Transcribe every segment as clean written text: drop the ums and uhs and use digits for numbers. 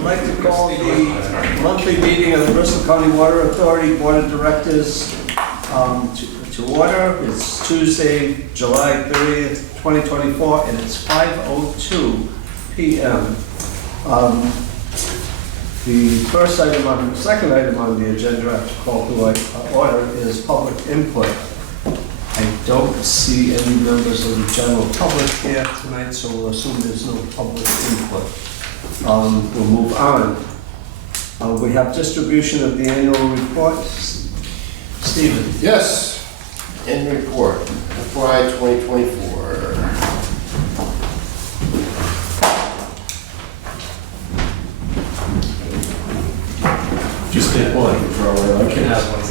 I'd like to call the monthly meeting of the Bristol County Water Authority Board of Directors to order. It's Tuesday, July 30th, 2024, and it's 5:02 p.m. The second item on the agenda I have to call to order is public input. I don't see any members of the general public here tonight, so we'll assume there's no public input. We'll move on. We have distribution of the annual report. Stephen. Yes, annual report, FY 2024. Just get one. I can have one.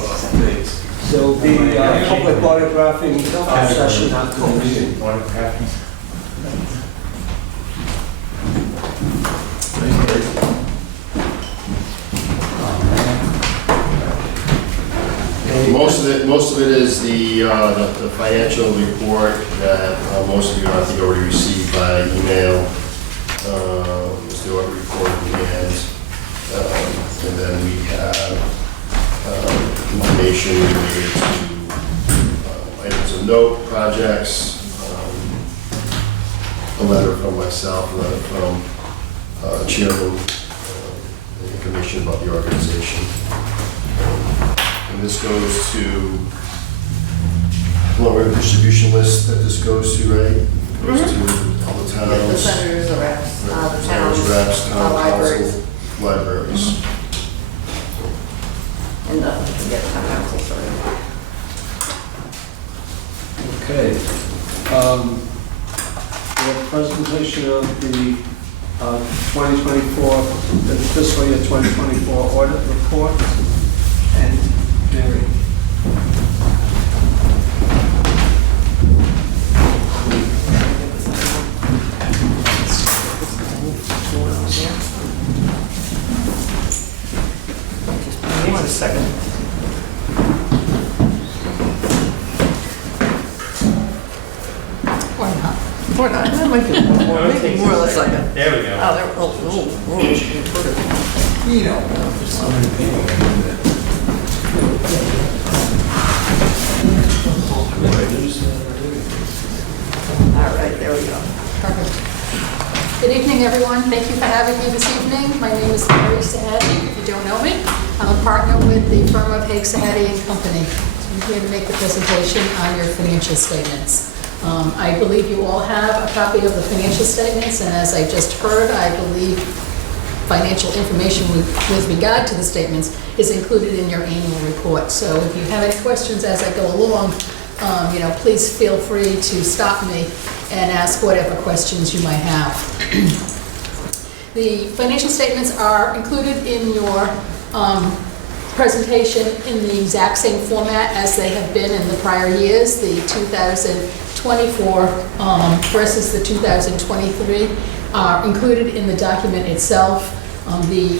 Thanks. So the public autographing session After the meeting. Most of it is the financial report that most of you I think already received by email. It's the audit report in the end. And then we have information related to items of note, projects, a letter from myself, a letter from chairman, information about the organization. And this goes to, well, we have a distribution list that this goes to, right? It goes to all the towns. The senators, the reps, the Senators, towns, reps, the town libraries. council, libraries. And the town council, sorry. Okay. We have a presentation of the 2024, the fiscal year 2024 audit report. And Mary. One second. Or not. That might be more, maybe more or less like a. There we go. Oh, there, you know. There's so many people. All right, there we go. Perfect. Good evening, everyone. Thank you for having me this evening. My name is Mary Sahadi, if you don't know me. I'm a partner with the firm of Haig Sahadi and Company. So I'm here to make the presentation on your financial statements. I believe you all have a copy of the financial statements, and as I just heard, I believe financial information with regard to the statements is included in your annual report. So if you have any questions as I go along, please feel free to stop me and ask whatever questions you might have. The financial statements are included in your presentation in the exact same format as they have been in the prior years. The 2024 versus the 2023 are included in the document itself. The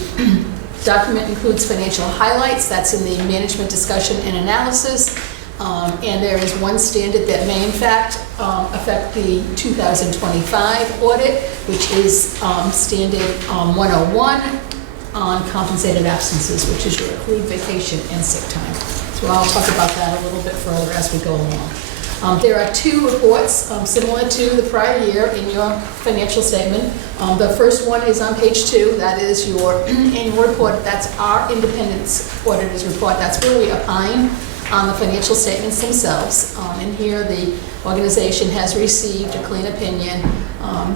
document includes financial highlights. That's in the management discussion and analysis. And there is one standard that may in fact affect the 2025 audit, which is standard 101 on compensated absences, which is your accrued vacation and sick time. So I'll talk about that a little bit further as we go along. There are two reports similar to the prior year in your financial statement. The first one is on page 2. That is your annual report. That's our independent auditor's report. That's where we opine on the financial statements themselves. And here the organization has received a clean opinion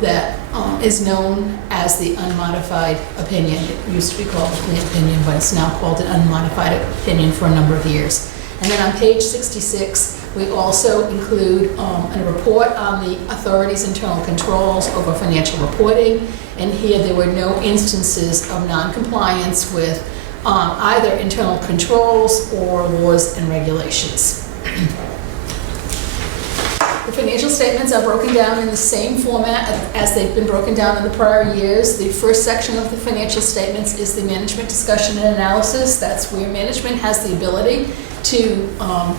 that is known as the unmodified opinion. It used to be called the clean opinion, but it's now called an unmodified opinion for a number of years. And then on page 66, we also include a report on the authority's internal controls over financial reporting. And here there were no instances of non-compliance with either internal controls or laws and regulations. The financial statements are broken down in the same format as they've been broken down in the prior years. The first section of the financial statements is the management discussion and analysis. That's where management has the ability to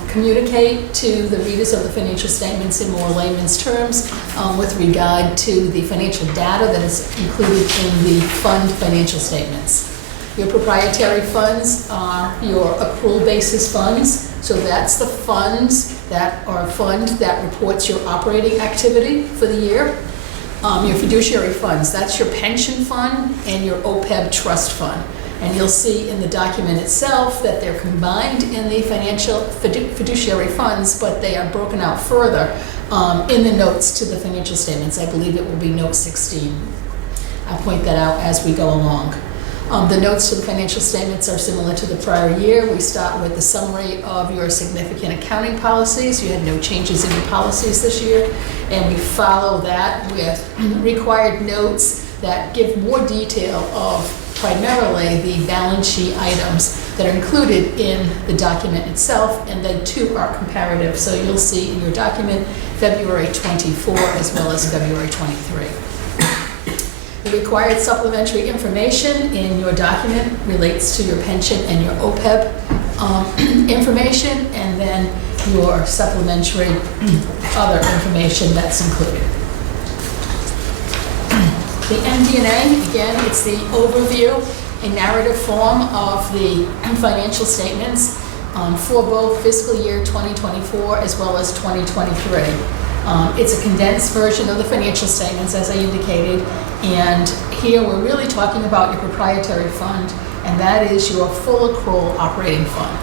communicate to the readers of the financial statements in more layman's terms with regard to the financial data that is included in the fund financial statements. Your proprietary funds are your accrual basis funds, so that's the funds that are a fund that reports your operating activity for the year. Your fiduciary funds, that's your pension fund and your OPEB trust fund. And you'll see in the document itself that they're combined in the financial fiduciary funds, but they are broken out further in the notes to the financial statements. I believe it will be note 16. I'll point that out as we go along. The notes to the financial statements are similar to the prior year. We start with the summary of your significant accounting policies. You had no changes in your policies this year. And we follow that with required notes that give more detail of primarily the balance sheet items that are included in the document itself, and they too are comparative. So you'll see in your document February 24 as well as February 23. The required supplementary information in your document relates to your pension and your OPEB information, and then your supplementary other information that's included. The MD&A, again, it's the overview, a narrative form of the financial statements for both fiscal year 2024 as well as 2023. It's a condensed version of the financial statements, as I indicated, and here we're really talking about your proprietary fund, and that is your full accrual operating fund.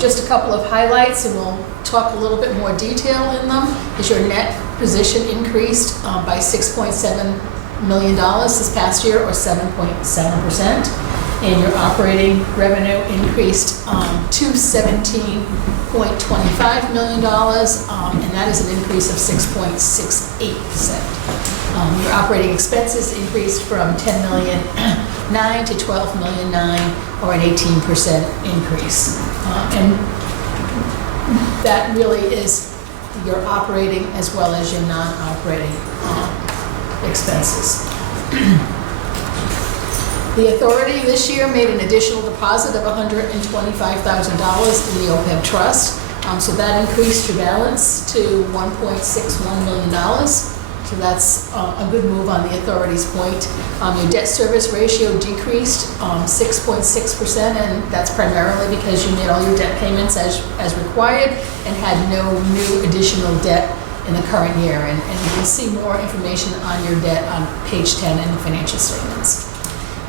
Just a couple of highlights, and we'll talk a little bit more detail in them, is your net position increased by $6.7 million this past year, or 7.7%, and your operating revenue increased to $17.25 million, and that is an increase of 6.68%. Your operating expenses increased from $10.9 to $12.9, or an 18% increase. And that really is your operating as well as your non-operating expenses. The authority this year made an additional deposit of $125,000 in the OPEB trust. So that increased your balance to $1.61 million. So that's a good move on the authority's point. Your debt service ratio decreased 6.6%, and that's primarily because you made all your debt payments as required and had no new additional debt in the current year. And you can see more information on your debt on page 10 in the financial statements.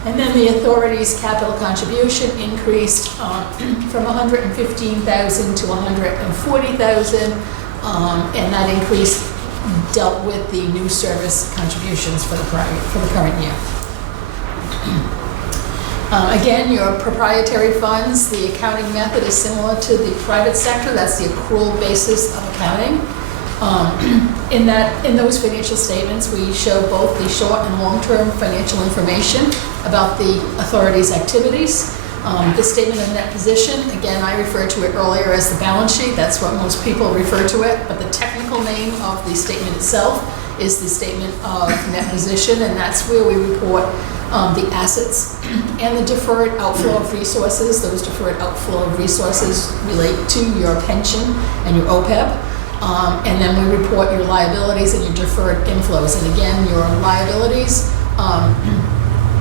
And then the authority's capital contribution increased from $115,000 to $140,000, and that increase dealt with the new service contributions for the current year. Again, your proprietary funds, the accounting method is similar to the private sector. That's the accrual basis of accounting. In those financial statements, we show both the short and long-term financial information about the authority's activities. The statement of net position, again, I referred to it earlier as the balance sheet. That's what most people refer to it, but the technical name of the statement itself is the statement of net position, and that's where we report the assets and the deferred outflow of resources. Those deferred outflow of resources relate to your pension and your OPEB. And then we report your liabilities and your deferred inflows. And again, your liabilities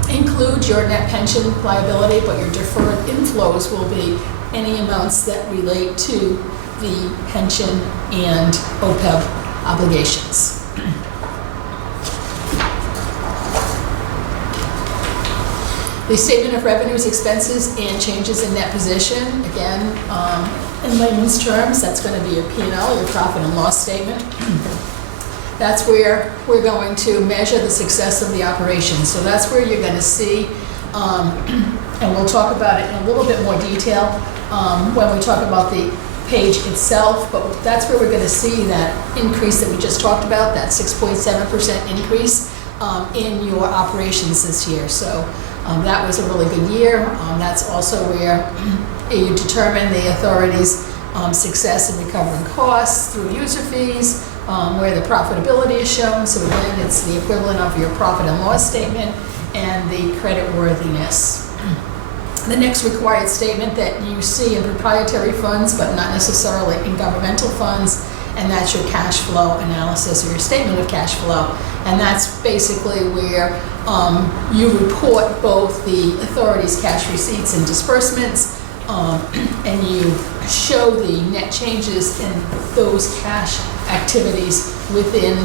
include your net pension liability, but your deferred inflows will be any amounts that relate to the pension and OPEB obligations. The statement of revenues, expenses, and changes in net position, again, in layman's terms, that's going to be your P&L, your profit and loss statement. That's where we're going to measure the success of the operation. So that's where you're going to see, and we'll talk about it in a little bit more detail when we talk about the page itself, but that's where we're going to see that increase that we just talked about, that 6.7% increase in your operations this year. So that was a really good year. That's also where you determine the authority's success in recovering costs through user fees, where the profitability is shown. So again, it's the equivalent of your profit and loss statement and the credit worthiness. The next required statement that you see in proprietary funds, but not necessarily in governmental funds, and that's your cash flow analysis or your statement of cash flow. And that's basically where you report both the authority's cash receipts and disbursements, and you show the net changes in those cash activities within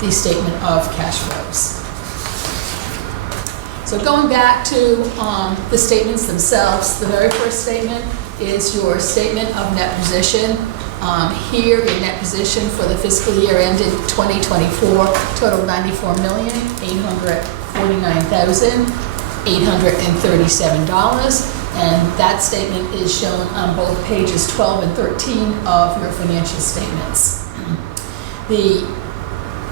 the statement of cash flows. So going back to the statements themselves, the very first statement is your statement of net position. Here, your net position for the fiscal year ended 2024 totaled $94,849,837, and that statement is shown on both pages 12 and 13 of your financial statements. The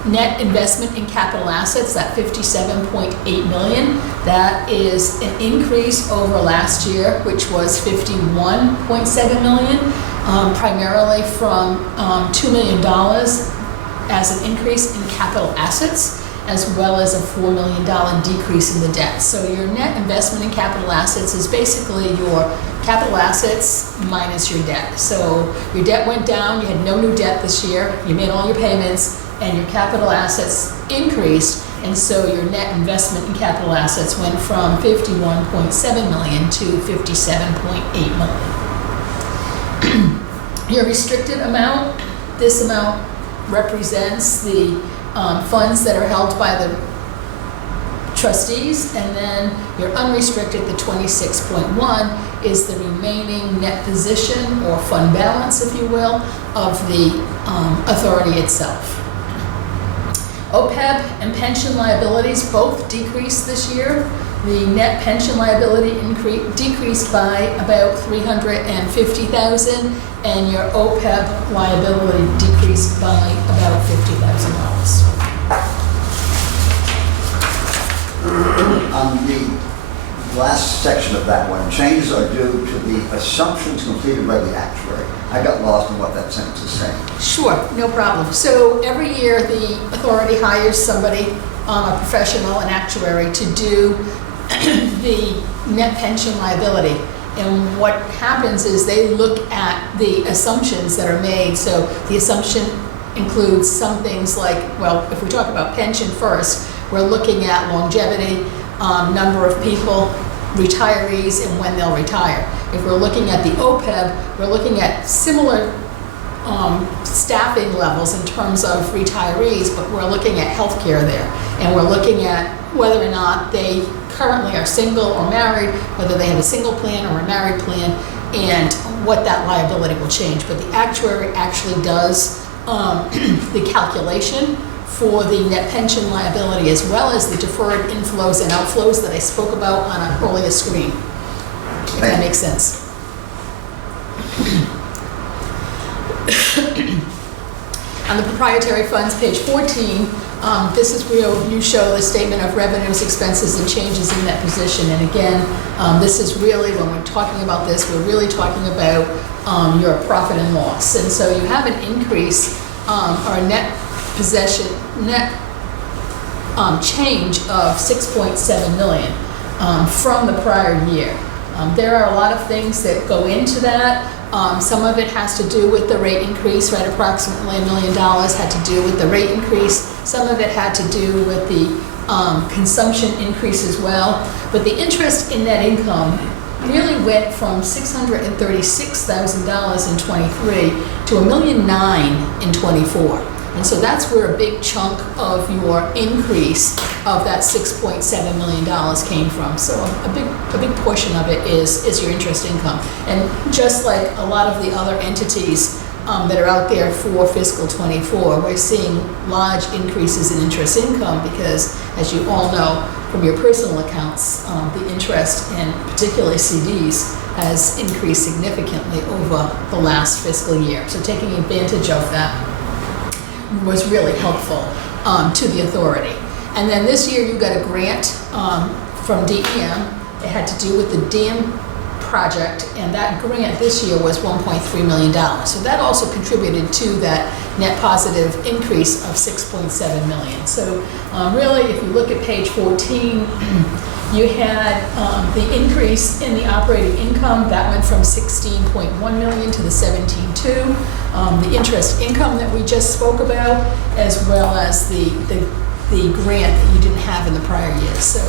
net investment in capital assets, that $57.8 million, that is an increase over last year, which was $51.7 million, primarily from $2 million as an increase in capital assets, as well as a $4 million decrease in the debt. So your net investment in capital assets is basically your capital assets minus your debt. So your debt went down, you had no new debt this year, you made all your payments, and your capital assets increased, and so your net investment in capital assets went from $51.7 million to $57.8 million. Your restricted amount, this amount represents the funds that are held by the trustees, and then your unrestricted, the 26.1, is the remaining net position or fund balance, if you will, of the authority itself. OPEB and pension liabilities both decreased this year. The net pension liability decreased by about $350,000, and your OPEB liability decreased by about $50,000. On the last section of that one, changes are due to the assumptions completed by the actuary. I got lost in what that sentence is saying. Sure, no problem. So every year, the authority hires somebody, a professional, an actuary, to do the net pension liability. And what happens is they look at the assumptions that are made. So the assumption includes some things like, well, if we talk about pension first, we're looking at longevity, number of people, retirees, and when they'll retire. If we're looking at the OPEB, we're looking at similar staffing levels in terms of retirees, but we're looking at healthcare there. And we're looking at whether or not they currently are single or married, whether they have a single plan or a married plan, and what that liability will change. But the actuary actually does the calculation for the net pension liability, as well as the deferred inflows and outflows that I spoke about on an earlier screen, if that makes sense. On the proprietary funds, page 14, this is where you show the statement of revenues, expenses, and changes in that position. And again, this is really, when we're talking about this, we're really talking about your profit and loss. And so you have an increase, or a net change of $6.7 million from the prior year. There are a lot of things that go into that. Some of it has to do with the rate increase, right? Approximately $1 million had to do with the rate increase. Some of it had to do with the consumption increase as well. But the interest in net income really went from $636,000 in '23 to $1.9 million in '24. And so that's where a big chunk of your increase of that $6.7 million came from. So a big portion of it is your interest income. And just like a lot of the other entities that are out there for fiscal '24, we're seeing large increases in interest income because, as you all know from your personal accounts, the interest in particularly CDs has increased significantly over the last fiscal year. So taking advantage of that was really helpful to the authority. And then this year you got a grant from DEM. It had to do with the dam project, and that grant this year was $1.3 million. So that also contributed to that net positive increase of $6.7 million. So really, if you look at page 14, You had the increase in the operating income, that went from 16.1 million to the 17.2. The interest income that we just spoke about, as well as the grant that you didn't have in the prior year. So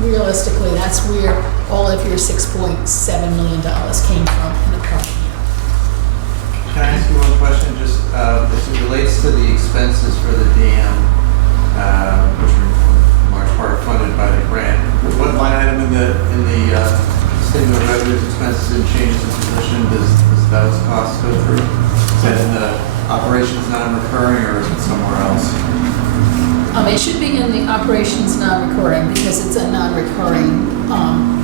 realistically, that's where all of your $6.7 million came from in the prior year. Can I ask you one question, just as it relates to the expenses for the dam, which are in large part funded by the grant? What line item in the statement of revenues, expenses, and changes in position does those costs go through? Is that in the operations non-recurring, or is it somewhere else? It should be in the operations non-recurring because it's a non-recurring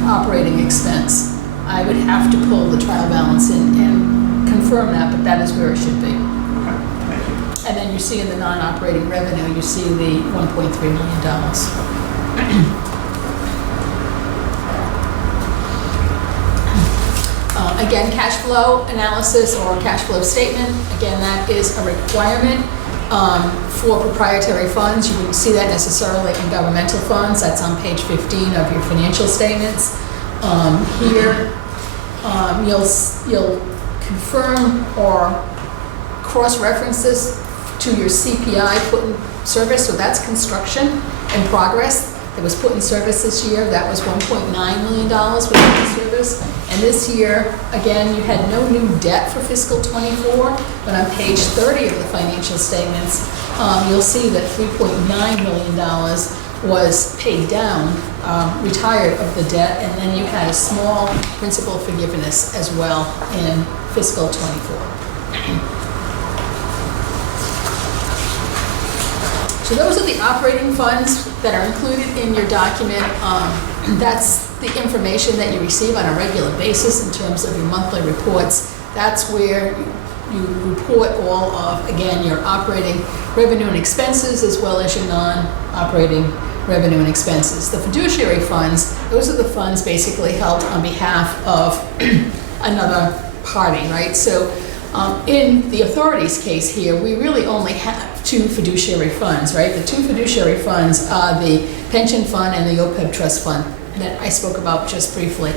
operating expense. I would have to pull the trial balance in and confirm that, but that is where it should be. Okay, thank you. And then you see in the non-operating revenue, you see the $1.3 million. Again, cash flow analysis or cash flow statement, again, that is a requirement for proprietary funds. You wouldn't see that necessarily in governmental funds. That's on page 15 of your financial statements. Here, you'll confirm or cross-reference this to your CPI put in service, so that's construction in progress. That was put in service this year. That was $1.9 million was put in service. And this year, again, you had no new debt for fiscal '24, but on page 30 of the financial statements, you'll see that $3.9 million was paid down, retired of the debt, and then you had a small principal forgiveness as well in fiscal '24. So those are the operating funds that are included in your document. That's the information that you receive on a regular basis in terms of your monthly reports. That's where you report all of, again, your operating revenue and expenses as well as your non-operating revenue and expenses. The fiduciary funds, those are the funds basically held on behalf of another party, right? So in the authority's case here, we really only have two fiduciary funds, right? The two fiduciary funds are the pension fund and the OPEB trust fund that I spoke about just briefly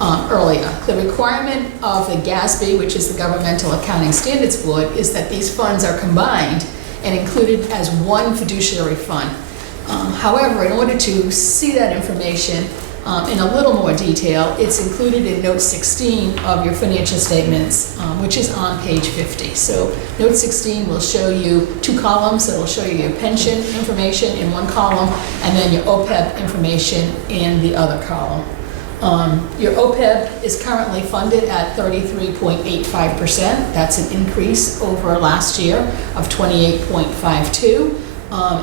earlier. The requirement of the GASB, which is the Governmental Accounting Standards Board, is that these funds are combined and included as one fiduciary fund. However, in order to see that information in a little more detail, it's included in note 16 of your financial statements, which is on page 50. So note 16 will show you two columns. It'll show you your pension information in one column and then your OPEB information in the other column. Your OPEB is currently funded at 33.85%. That's an increase over last year of 28.52%.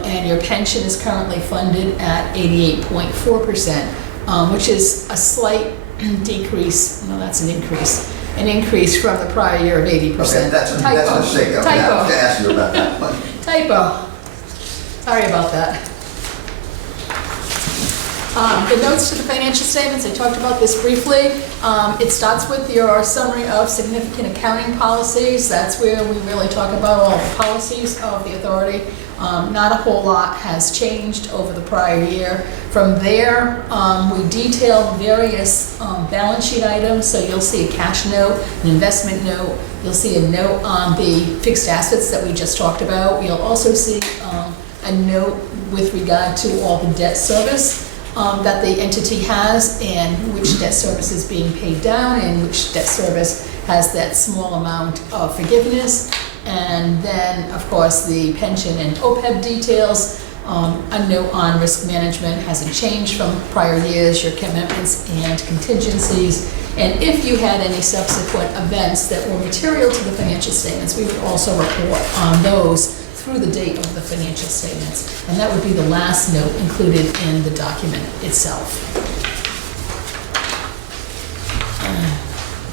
And your pension is currently funded at 88.4%. Which is a slight decrease. No, that's an increase from the prior year of 80%. Okay, that's a mistake. Okay, I have to ask you about that one. Typo. Sorry about that. The notes to the financial statements, I talked about this briefly. It starts with your summary of significant accounting policies. That's where we really talk about all the policies of the authority. Not a whole lot has changed over the prior year. From there, we detail various balance sheet items. So you'll see a cash note, an investment note. You'll see a note on the fixed assets that we just talked about. You'll also see a note with regard to all the debt service that the entity has and which debt service is being paid down and which debt service has that small amount of forgiveness. And then, of course, the pension and OPEB details. A note on risk management hasn't changed from prior years, your commitments and contingencies. And if you had any subsequent events that were material to the financial statements, we would also report on those through the date of the financial statements. And that would be the last note included in the document itself.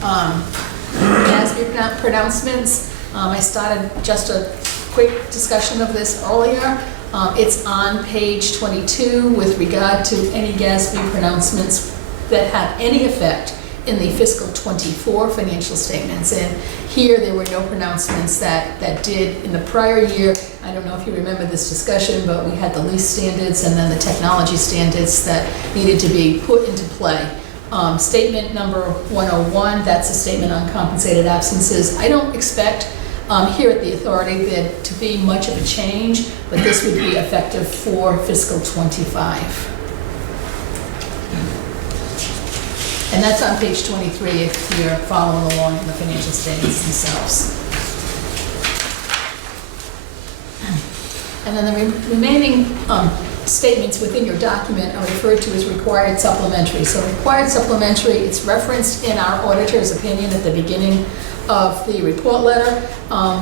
GASB pronouncements. I started just a quick discussion of this earlier. It's on page 22 with regard to any GASB pronouncements that have any effect in the fiscal '24 financial statements. And here, there were no pronouncements that did in the prior year. I don't know if you remember this discussion, but we had the lease standards and then the technology standards that needed to be put into play. Statement number 101, that's a statement on compensated absences. I don't expect here at the authority there to be much of a change, but this would be effective for fiscal '25. And that's on page 23 if you're following along in the financial statements themselves. And then the remaining statements within your document are referred to as required supplementary. So required supplementary, it's referenced in our auditor's opinion at the beginning of the report letter,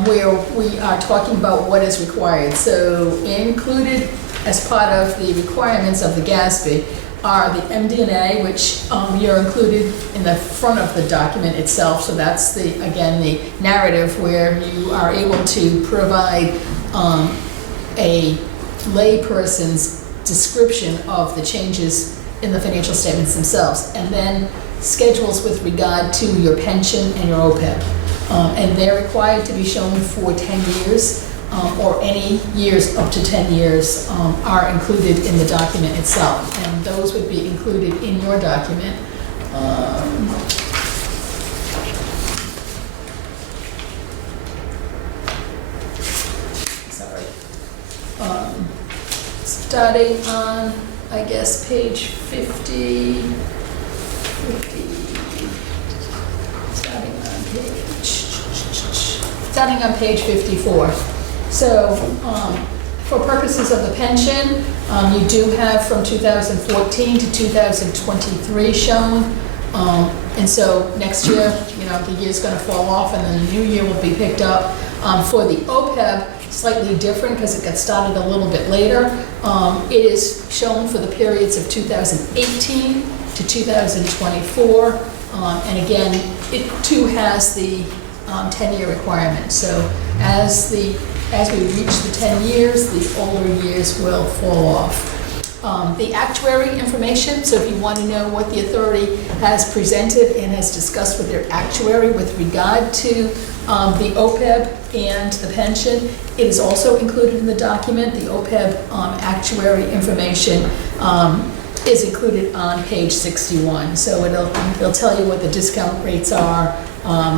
where we are talking about what is required. So included as part of the requirements of the GASB are the MD&A, which you're included in the front of the document itself. So that's again the narrative where you are able to provide a layperson's description of the changes in the financial statements themselves, and then schedules with regard to your pension and your OPEB. And they're required to be shown for 10 years, or any years up to 10 years are included in the document itself. And those would be included in your document. Starting on, I guess, page 50, starting on page 54. So, for purposes of the pension, you do have from 2014 to 2023 shown. And so next year, the year's going to fall off and then the new year will be picked up. For the OPEB, slightly different because it got started a little bit later. It is shown for the periods of 2018 to 2024. And again, it too has the 10-year requirement. So as we reach the 10 years, the older years will fall off. The actuary information, so if you want to know what the authority has presented and has discussed with their actuary with regard to the OPEB and the pension, it is also included in the document. The OPEB actuary information is included on page 61. So it'll tell you what the discount rates are,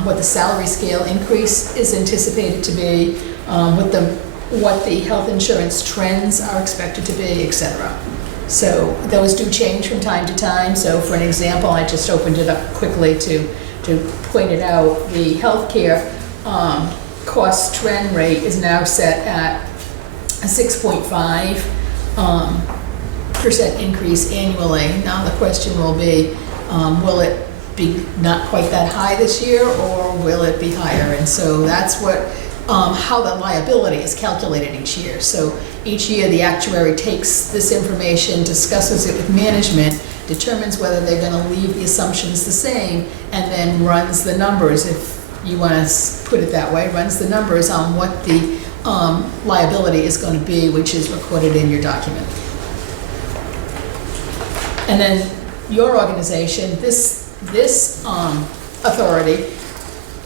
what the salary scale increase is anticipated to be, what the health insurance trends are expected to be, etc. So those do change from time to time. So for an example, I just opened it up quickly to point it out. The healthcare cost trend rate is now set at a 6.5% increase annually. Now the question will be, will it be not quite that high this year, or will it be higher? And so that's how the liability is calculated each year. So each year the actuary takes this information, discusses it with management, determines whether they're going to leave the assumptions the same, and then runs the numbers, if you want to put it that way, runs the numbers on what the liability is going to be, which is recorded in your document. And then your organization, this authority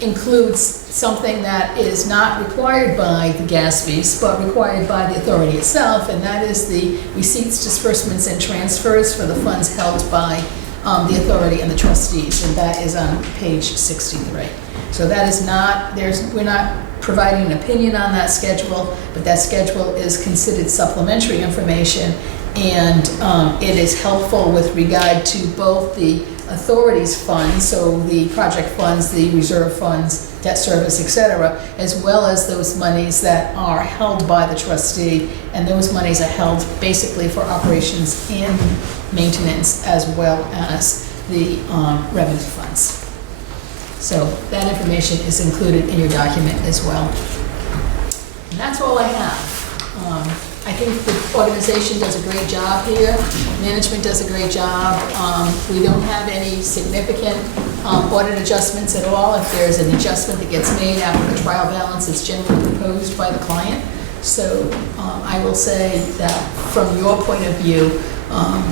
includes something that is not required by the GASBs, but required by the authority itself, and that is the receipts, disbursements, and transfers for the funds held by the authority and the trustees, and that is on page 63. So that is not, we're not providing an opinion on that schedule, but that schedule is considered supplementary information, and it is helpful with regard to both the authorities funds, so the project funds, the reserve funds, debt service, etc., as well as those monies that are held by the trustee, and those monies are held basically for operations and maintenance as well as the revenue funds. So that information is included in your document as well. And that's all I have. I think the organization does a great job here. Management does a great job. We don't have any significant audit adjustments at all. If there's an adjustment that gets made after the trial balance, it's generally proposed by the client. So I will say that from your point of view,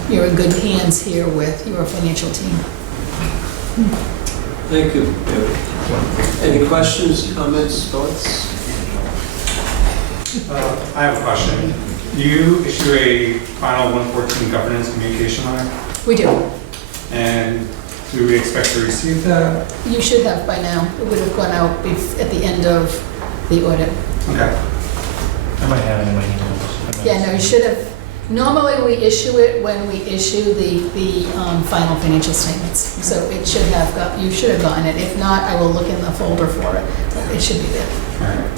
you're in good hands here with your financial team. Thank you. Any questions, comments, thoughts? I have a question. You issue a final 114 governance communication letter, We do. and do we expect to receive that? You should have by now. It would have gone out at the end of the audit. Okay. I might have it in my emails. Yeah, no, you should have. Normally, we issue it when we issue the final financial statements. So it should have you should have gotten it. If not, I will look in the folder for it. But it should be there. All right.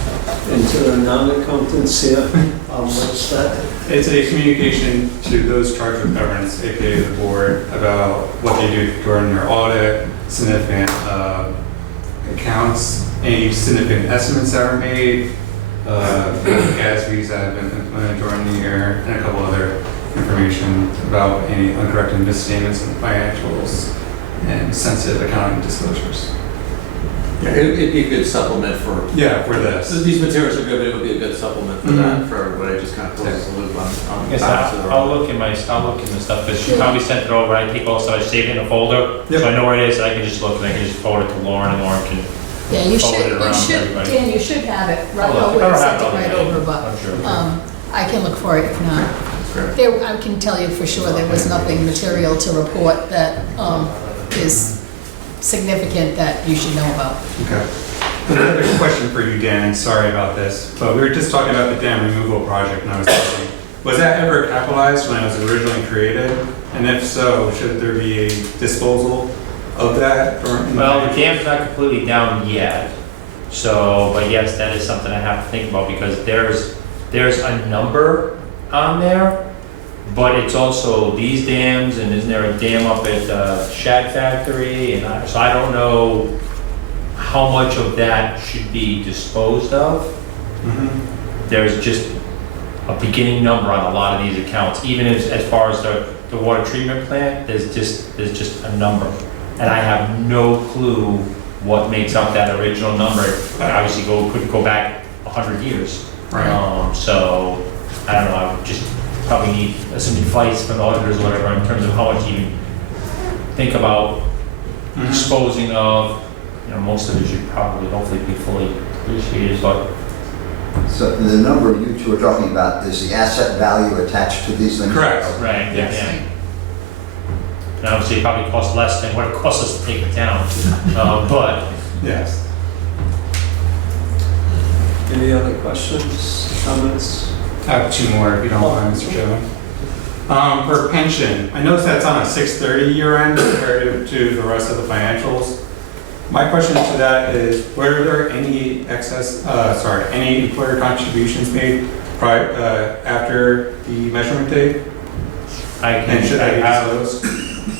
And to the non-accountants here, what's that? It's a communication to those charged with governance, aka the board, about what they do during their audit, significant accounts, any significant estimates that are made, GASBs that have been implemented during the year, and a couple other information about any uncorrected misstatements in the financials and sensitive accounting disclosures. Yeah, it'd be a good supplement for, Yeah, for this. these materials are good, but it would be a good supplement for that, for everybody, just kind of closes the loop on I the guess balance of the I'll look in the stuff, because she Yeah. probably sent it over, I take also, I save it in a folder, Yep. so I know where it is, and I can just look, and I can just forward it to Lauren, and Lauren can, Yeah, you Forward it around to should, everybody. Dan, you should have it. Right, I'll look. I If I would don't have have sent it, it I'll right get it. over, but I'm sure. I can look for it if not. Great. There, I can tell you for sure there was nothing material to report that is significant that you should know about. Okay. Another question for you, Dan, sorry about this, but we were just talking about the dam removal project, and I was thinking, was that ever capitalized when it was originally created? And if so, should there be a disposal of that? well, the dam's not completely down yet, so, but yes, that is something I have to think about, because there's a number on there, but it's also these dams, and isn't there a dam up at Shad Factory, and so I don't know how much of that should be disposed of. Mhm. There's just a beginning number on a lot of these accounts, even as far as the water treatment plant, there's just a number. And I have no clue what makes up that original number. I obviously could go back 100 years. Right. So, I don't know, I would just probably need some advice from the auditors or whatever in terms of how much you think about Mhm. disposing of. You know, most of it should probably, hopefully be fully appreciated, but So the number you two are talking about is the asset value attached to these things? Correct. right, Yes. yeah. And obviously, it probably costs less than what it costs us to take it down, but Yes. Any other questions, comments? I have two more, if you don't mind, Mr. Chairman. For pension, I noticed that's on a 6/30 year end compared to the rest of the financials. My question to that is, were there any any employer contributions made after the measurement date? And should I have those?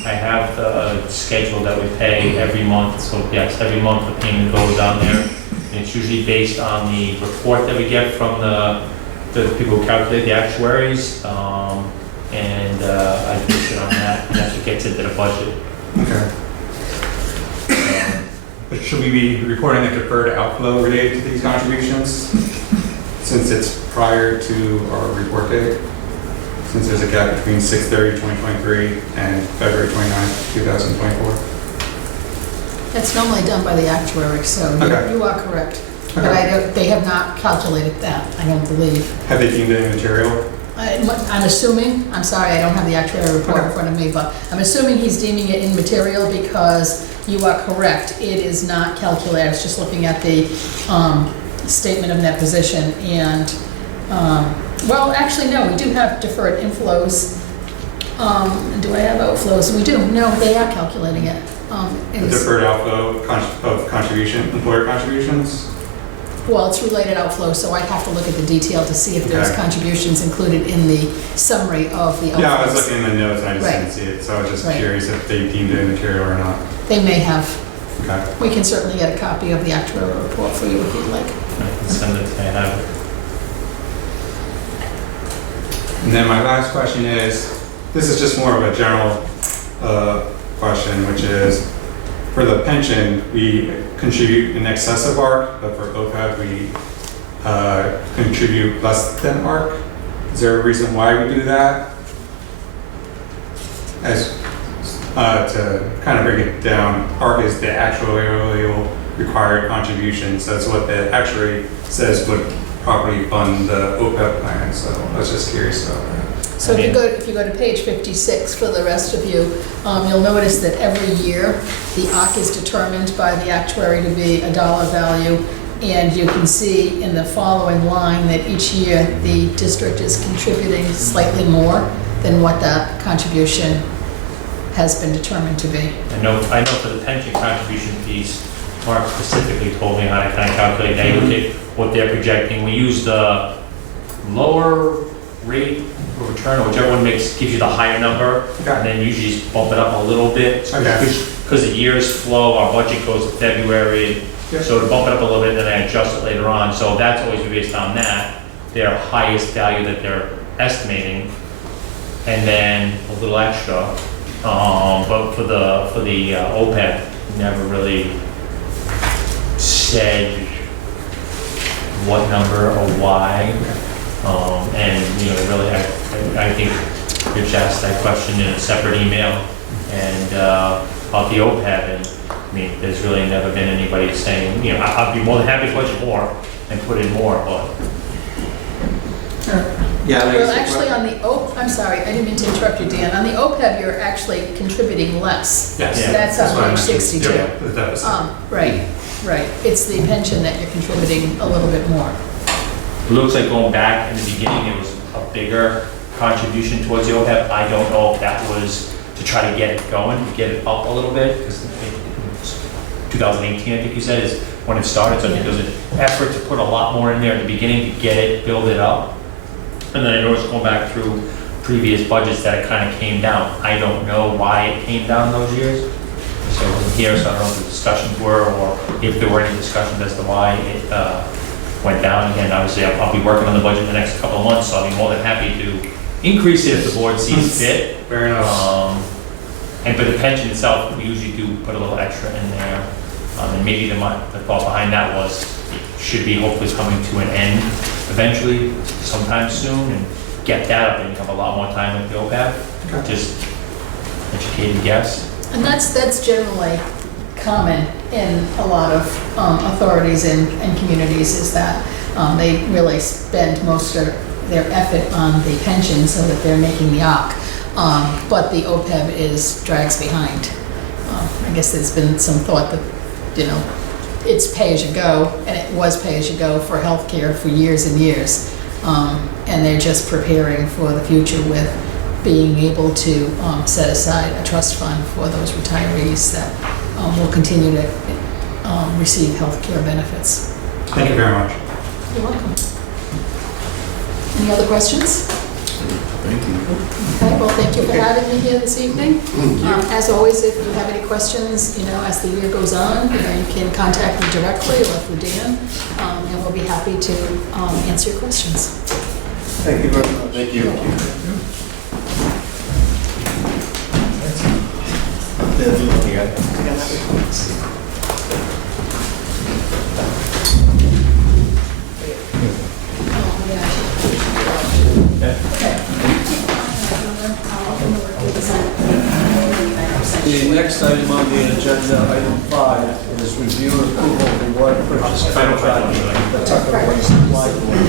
I have the schedule that we pay every month, so yes, every month the payment goes on there. And it's usually based on the report that we get from the people who calculate the actuaries, and I base it on that, and that's what gets into the budget. Okay. But should we be reporting the deferred outflow related to these contributions? Since it's prior to our report date? Since there's a gap between 6/30/2023 and February 29th, 2024? That's normally done by the actuary, so Okay. you are correct. But Okay. they have not calculated that, I don't believe. Have they deemed any material? I'm assuming, I'm sorry, I don't have the actuary report in Okay. front of me, but I'm assuming he's deeming it immaterial because you are correct. It is not calculated. I was just looking at the statement of net position and, well, actually, no, we do have deferred inflows. Do I have outflows? We do. No, they are calculating it. The deferred outflow of employer contributions? Well, it's related outflow, so I'd have to look at the detail to see if there's Okay. contributions included in the summary of the outflows. Yeah, I was looking in the notes and I just Right. didn't see it, so I was just Right. curious if they deemed it material or not. They may have. Okay. We can certainly get a copy of the actuarial report for you if you'd like. I can send it, I have it. And then my last question is, this is just more of a general question, which is, for the pension, we contribute in excess of ARC, but for OPEB, we contribute less than ARC. Is there a reason why we do that? As to kind of break it down, ARC is the actuarial required contributions. That's what the actuary says would properly fund the OPEB plan, so I was just curious about that. So if you go to page 56 for the rest of you, you'll notice that every year, the OC is determined by the actuary to be a dollar value, and you can see in the following line that each year, the district is contributing slightly more than what that contribution has been determined to be. I know for the pension contribution piece, Mark specifically told me how to kind of calculate that. You look at what they're projecting. We use the lower rate of return, or whichever one gives you the higher number, and then usually just bump it up a little bit. Because the years flow, our budget goes to February, so to bump it up a little bit, then I adjust it later on. So that's always based on that, their highest value that they're estimating, and then a little extra. But for the OPEB, never really said what number or why. And really, I think Rich asked that question in a separate email, and about the OPEB, and I mean, there's really never been anybody saying, I'd be more than happy to budget more and put in more, but. Yeah. Well, actually, on the I'm sorry, I didn't mean to interrupt you, Dan. On the OPEB, you're actually contributing less. Yes. Yeah. That's what I on page mentioned. 62. Yeah, the deficit. Right. It's the pension that you're contributing a little bit more. It looks like going back in the beginning, it was a bigger contribution towards the OPEB. I don't know if that was to try to get it going, to get it up a little bit, because 2018, I think you said, is when it started. So I think there was an effort to put a lot more in there at the beginning to get it, build it up. And then I noticed going back through previous budgets that it kind of came down. I don't know why it came down those years. So it wasn't here, so I don't know what the discussions were, or if there were any discussions as to why it went down. Again, obviously, I'll be working on the budget in the next couple of months, so I'll be more than happy to increase it if the board sees fit. Fair enough. And for the pension itself, we usually do put a little extra in there. And maybe the thought behind that was it should be hopefully coming to an end eventually, sometime soon, and get that up, and you have a lot more time with the OPEB. Okay. Just educated guess. And that's generally common in a lot of authorities and communities, is that they really spend most of their effort on the pension so that they're making the OC. But the OPEB drags behind. I guess there's been some thought that, it's pay-as-you-go, and it was pay-as-you-go for healthcare for years and years. And they're just preparing for the future with being able to set aside a trust fund for those retirees that will continue to receive healthcare benefits. Thank you very much. You're welcome. Any other questions? Thank you. Okay, well, thank you for having me here this evening. As always, if you have any questions, as the year goes on, you can contact me directly or through Dan, and we'll be happy to answer your questions. Thank you very much. Thank you. The next item on the agenda, item 5, is review and approval of the water purchase contract with the Tucker Water Supply Board.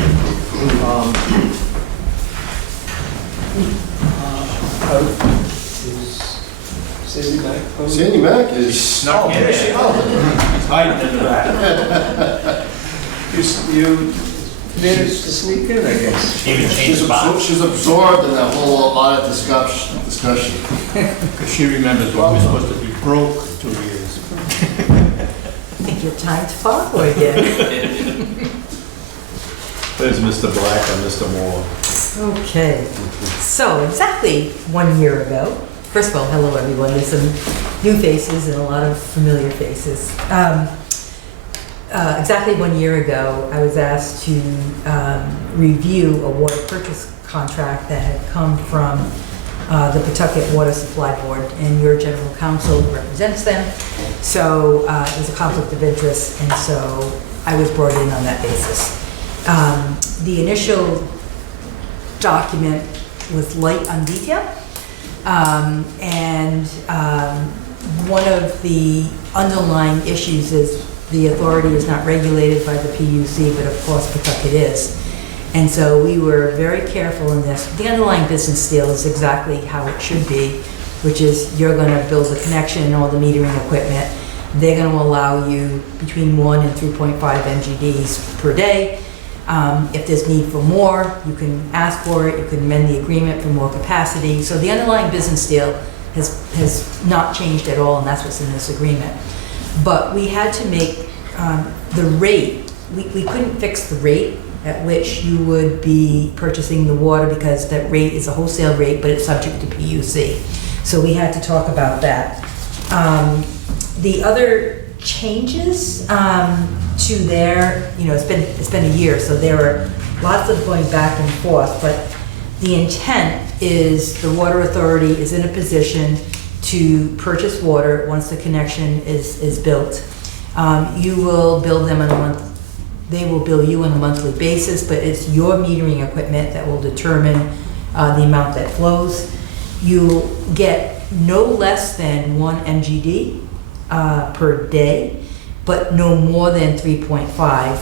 Is Sandy Mack? Sandy Mack is. Snuck in there she there. He's hiding in the back. You managed to sneak in, I guess. Even changed spots. She's absorbed in that whole lot of discussion. Because she remembers when we were supposed to be broke 2 years. I think your time to follow again. There's Mr. Black and Mr. Moore. Okay, so exactly 1 year ago, first of all, hello everyone, there's some new faces and a lot of familiar faces. Exactly 1 year ago, I was asked to review a water purchase contract that had come from the Pawtucket Water Supply Board, and your general counsel represents them. So it was a conflict of interest, and so I was brought in on that basis. The initial document was light on detail, One of the underlying issues is the authority is not regulated by the PUC, but of course Pawtucket is. And so we were very careful in this. The underlying business deal is exactly how it should be, which is you're going to build the connection and all the metering equipment. They're going to allow you between 1 and 3.5 MGDs per day. If there's need for more, you can ask for it. You can amend the agreement for more capacity. So the underlying business deal has not changed at all, and that's what's in this agreement. But we had to make the rate, we couldn't fix the rate at which you would be purchasing the water because that rate is a wholesale rate, but it's subject to PUC. So we had to talk about that. The other changes to their, it's been a year, so there were lots of going back and forth, but the intent is the water authority is in a position to purchase water once the connection is built. You will bill them on a month, they will bill you on a monthly basis, but it's your metering equipment that will determine the amount that flows. You'll get no less than 1 MGD per day, but no more than 3.5.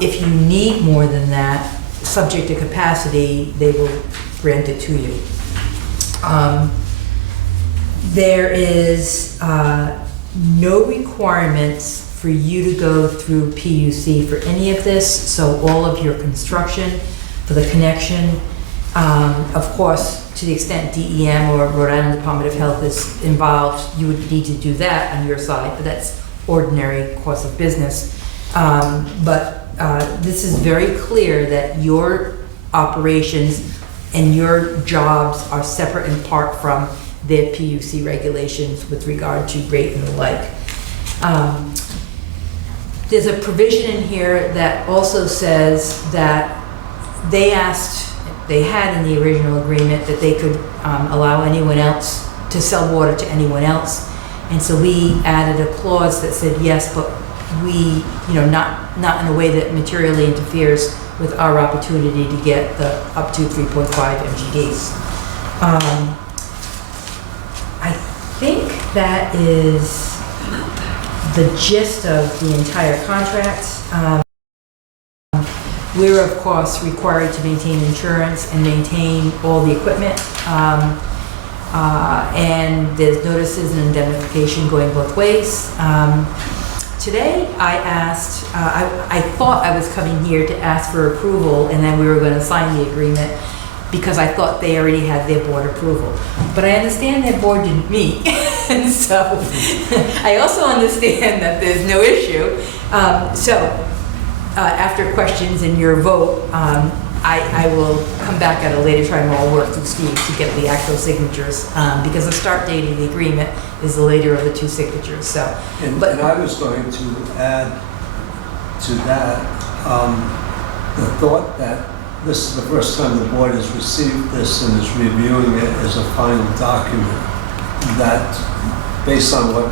If you need more than that, subject to capacity, they will grant it to you. There is no requirements for you to go through PUC for any of this, so all of your construction for the connection, of course, to the extent DEM or Rhode Island Department of Health is involved, you would need to do that on your side, but that's ordinary course of business. This is very clear that your operations and your jobs are separate and apart from their PUC regulations with regard to rate and the like. There's a provision in here that also says that they had in the original agreement that they could allow anyone else to sell water to anyone else. And so we added a clause that said, yes, but we, not in a way that materially interferes with our opportunity to get the up to 3.5 MGDs. I think that is the gist of the entire contract. We're of course required to maintain insurance and maintain all the equipment. And there's notices and indemnification going both ways. Today I asked, I thought I was coming here to ask for approval and then we were going to sign the agreement because I thought they already had their board approval. But I understand their board didn't meet. And so I also understand that there's no issue. After questions and your vote, I will come back at a later time. I'll work with Steve to get the actual signatures because the start date of the agreement is the later of the two signatures. So, And I was going to add to that the thought that this is the first time the board has received this and is reviewing it as a final document. That based on what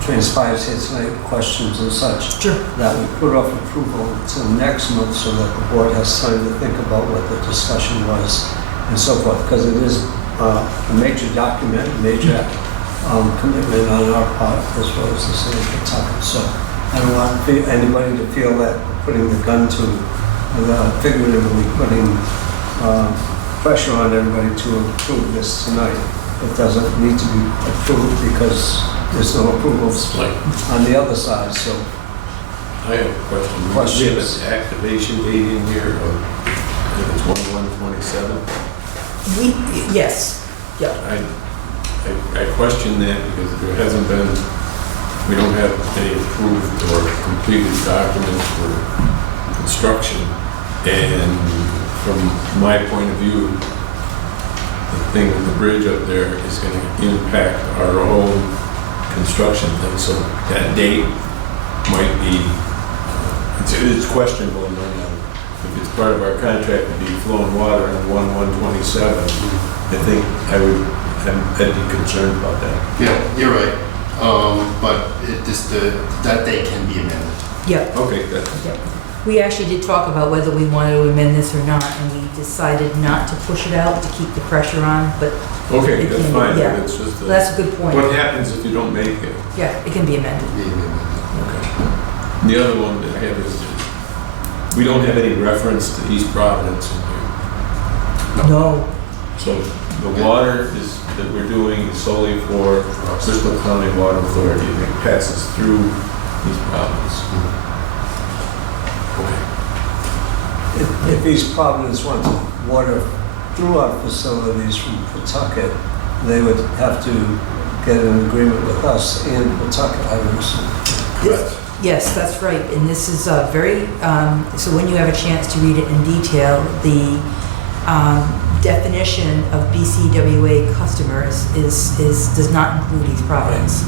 transpires here tonight, questions and such, sure, that we put off approval until next month so that the board has time to think about what the discussion was and so forth, because it is a major document, a major commitment on our part as well as the city of Pawtucket. So I don't want anybody to feel that we're putting the gun to, figuratively putting pressure on everybody to approve this tonight. It doesn't need to be approved because there's no approvals on the other side, so. I have a question. We have an activation date in here of, I think it's 1/1/27. yes, yeah. I question that because there hasn't been, we don't have any approved or completed documents for construction. And from my point of view, the thing with the bridge up there is going to impact our own construction thing, so that date might be, it's questionable in my mind. If it's part of our contract to be flowing water on 1/1/27, I think I'd be concerned about that. Yeah, you're right. But that date can be amended. Yep. Okay, good. Yep. We actually did talk about whether we wanted to amend this or not, and we decided not to push it out to keep the pressure on, but Okay, It that's can be, fine, yeah. but it's just, that's a good point. what happens if you don't make it? Yeah, it can be amended. Okay. And the other one that I have is, we don't have any reference to East Providence in here. No. So the water is, that we're doing is solely for Bristol County Water Authority, and it passes through East Providence. Okay. If East Providence wants water through our facilities from Pawtucket, they would have to get an agreement with us and Pawtucket, I would assume. Correct. Yes, that's right, and this is very, so when you have a chance to read it in detail, the definition of BCWA customers does not include East Providence.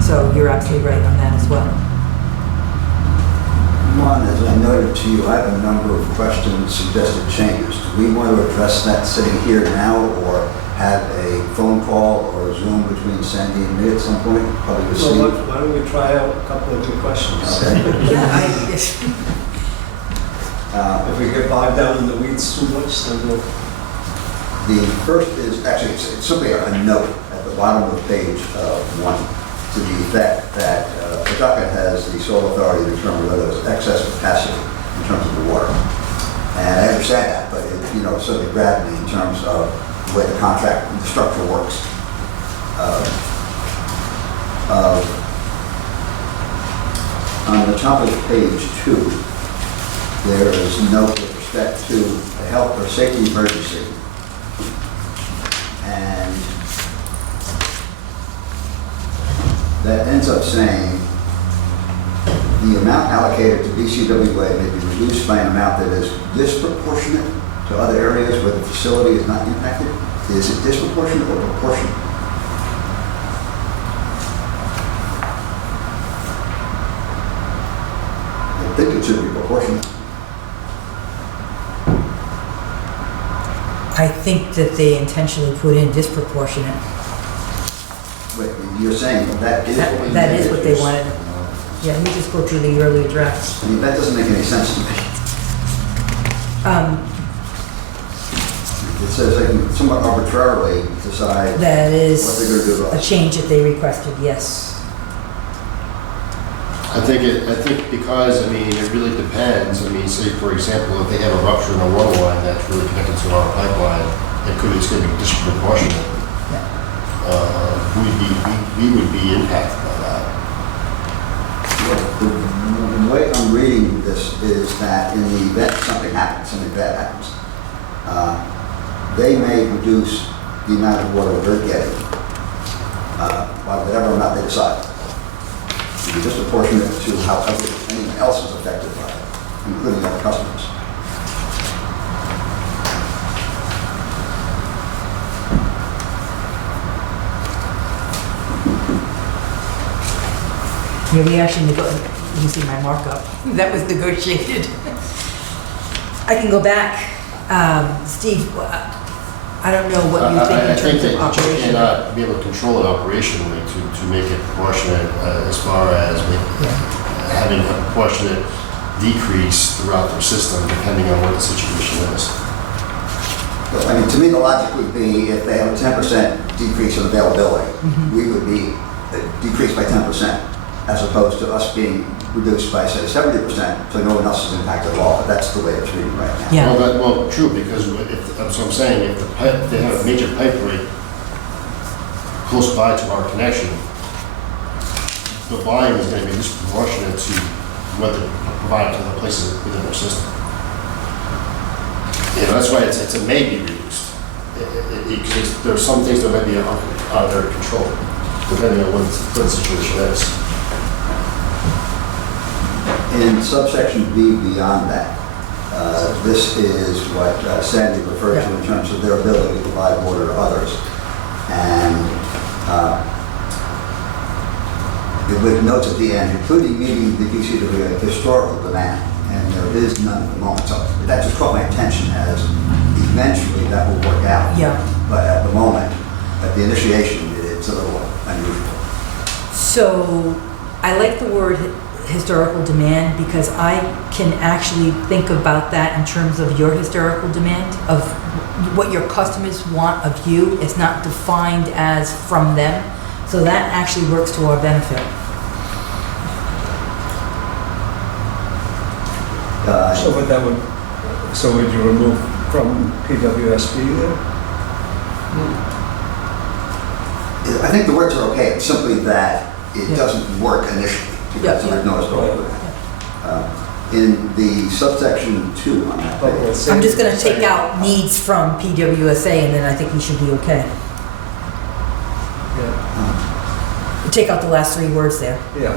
So you're absolutely right on that as well. Ron, as I noted to you, I have a number of questions, suggested changes. Do we want to address that sitting here now, or have a phone call or a Zoom between Sandy and me at some point? Probably with So Steve. why don't we try out a couple of good questions? Okay. Yeah, If we get bogged down in the weeds too much, then we'll... The first is, actually, it's simply a note at the bottom of page 1, to the effect that Pawtucket has the sole authority to determine whether there's excess capacity in terms of the water. And I understand that, but it, certainly grabbed me in terms of the way the contract, the structure works. On the top of page 2, there is a note with respect to a health or safety emergency. And that ends up saying the amount allocated to BCWA may be reduced by an amount that is disproportionate to other areas where the facility is not impacted. Is it disproportionate or proportionate? I think it should be proportionate. I think that they intentionally put in disproportionate. Wait, you're saying that is what we That is intended what to they use? wanted. Yeah, let me just go through the earlier drafts. I mean, that doesn't make any sense to me. It says they can somewhat arbitrarily decide That what they're going to do is about a it. change that they requested, yes. I think because, it really depends. Say, for example, if they have a rupture in a water line that's really connected to our pipeline, it's going to be disproportionate. We would be impacted by that. The way I'm reading this is that in the event something happens, something bad happens, they may reduce the amount of water they're getting by whatever amount they decide. It be disproportionate to how anyone else is affected by it, including other customers. Yeah, we actually, you can see my markup. That was negotiated. I can go back. Steve, I don't know what you think in terms of I think that you operation. cannot be able to control it operationally to make it proportionate as far as having a proportionate decrease throughout their system depending on what the situation is. But, to me, the logic would be if they have a 10% decrease in availability, we would be decreased by 10%, as opposed to us being reduced by, say, 70%, so no one else is impacted at all. But that's the way it's reading right now. Yeah. Well, true, because that's what I'm saying. If they have a major pipe break close by to our connection, the volume is going to be disproportionate to what they provide to the places within their system. That's why it's a may be reduced. Because there are some things that might be out of their control, depending on what the situation is. In subsection B beyond that, this is what Sandy referred to in terms of their ability to provide water to others. And with notes at the end, including meeting the BCWA historical demand, and there is none at the moment. So that just caught my attention as eventually that will work out. Yeah. But at the moment, at the initiation, it's a little unusual. So I like the word historical demand, because I can actually think about that in terms of your historical demand, of what your customers want of you. It's not defined as from them. So that actually works to our benefit. So would you remove from PWSB there? I think the words are okay, it's simply that it doesn't work initially, because there's no historical. In the subsection 2 on that page, I'm just gonna take out needs from PWSA, and then I think we should be okay. Yeah. Take out the last 3 words there. Yeah.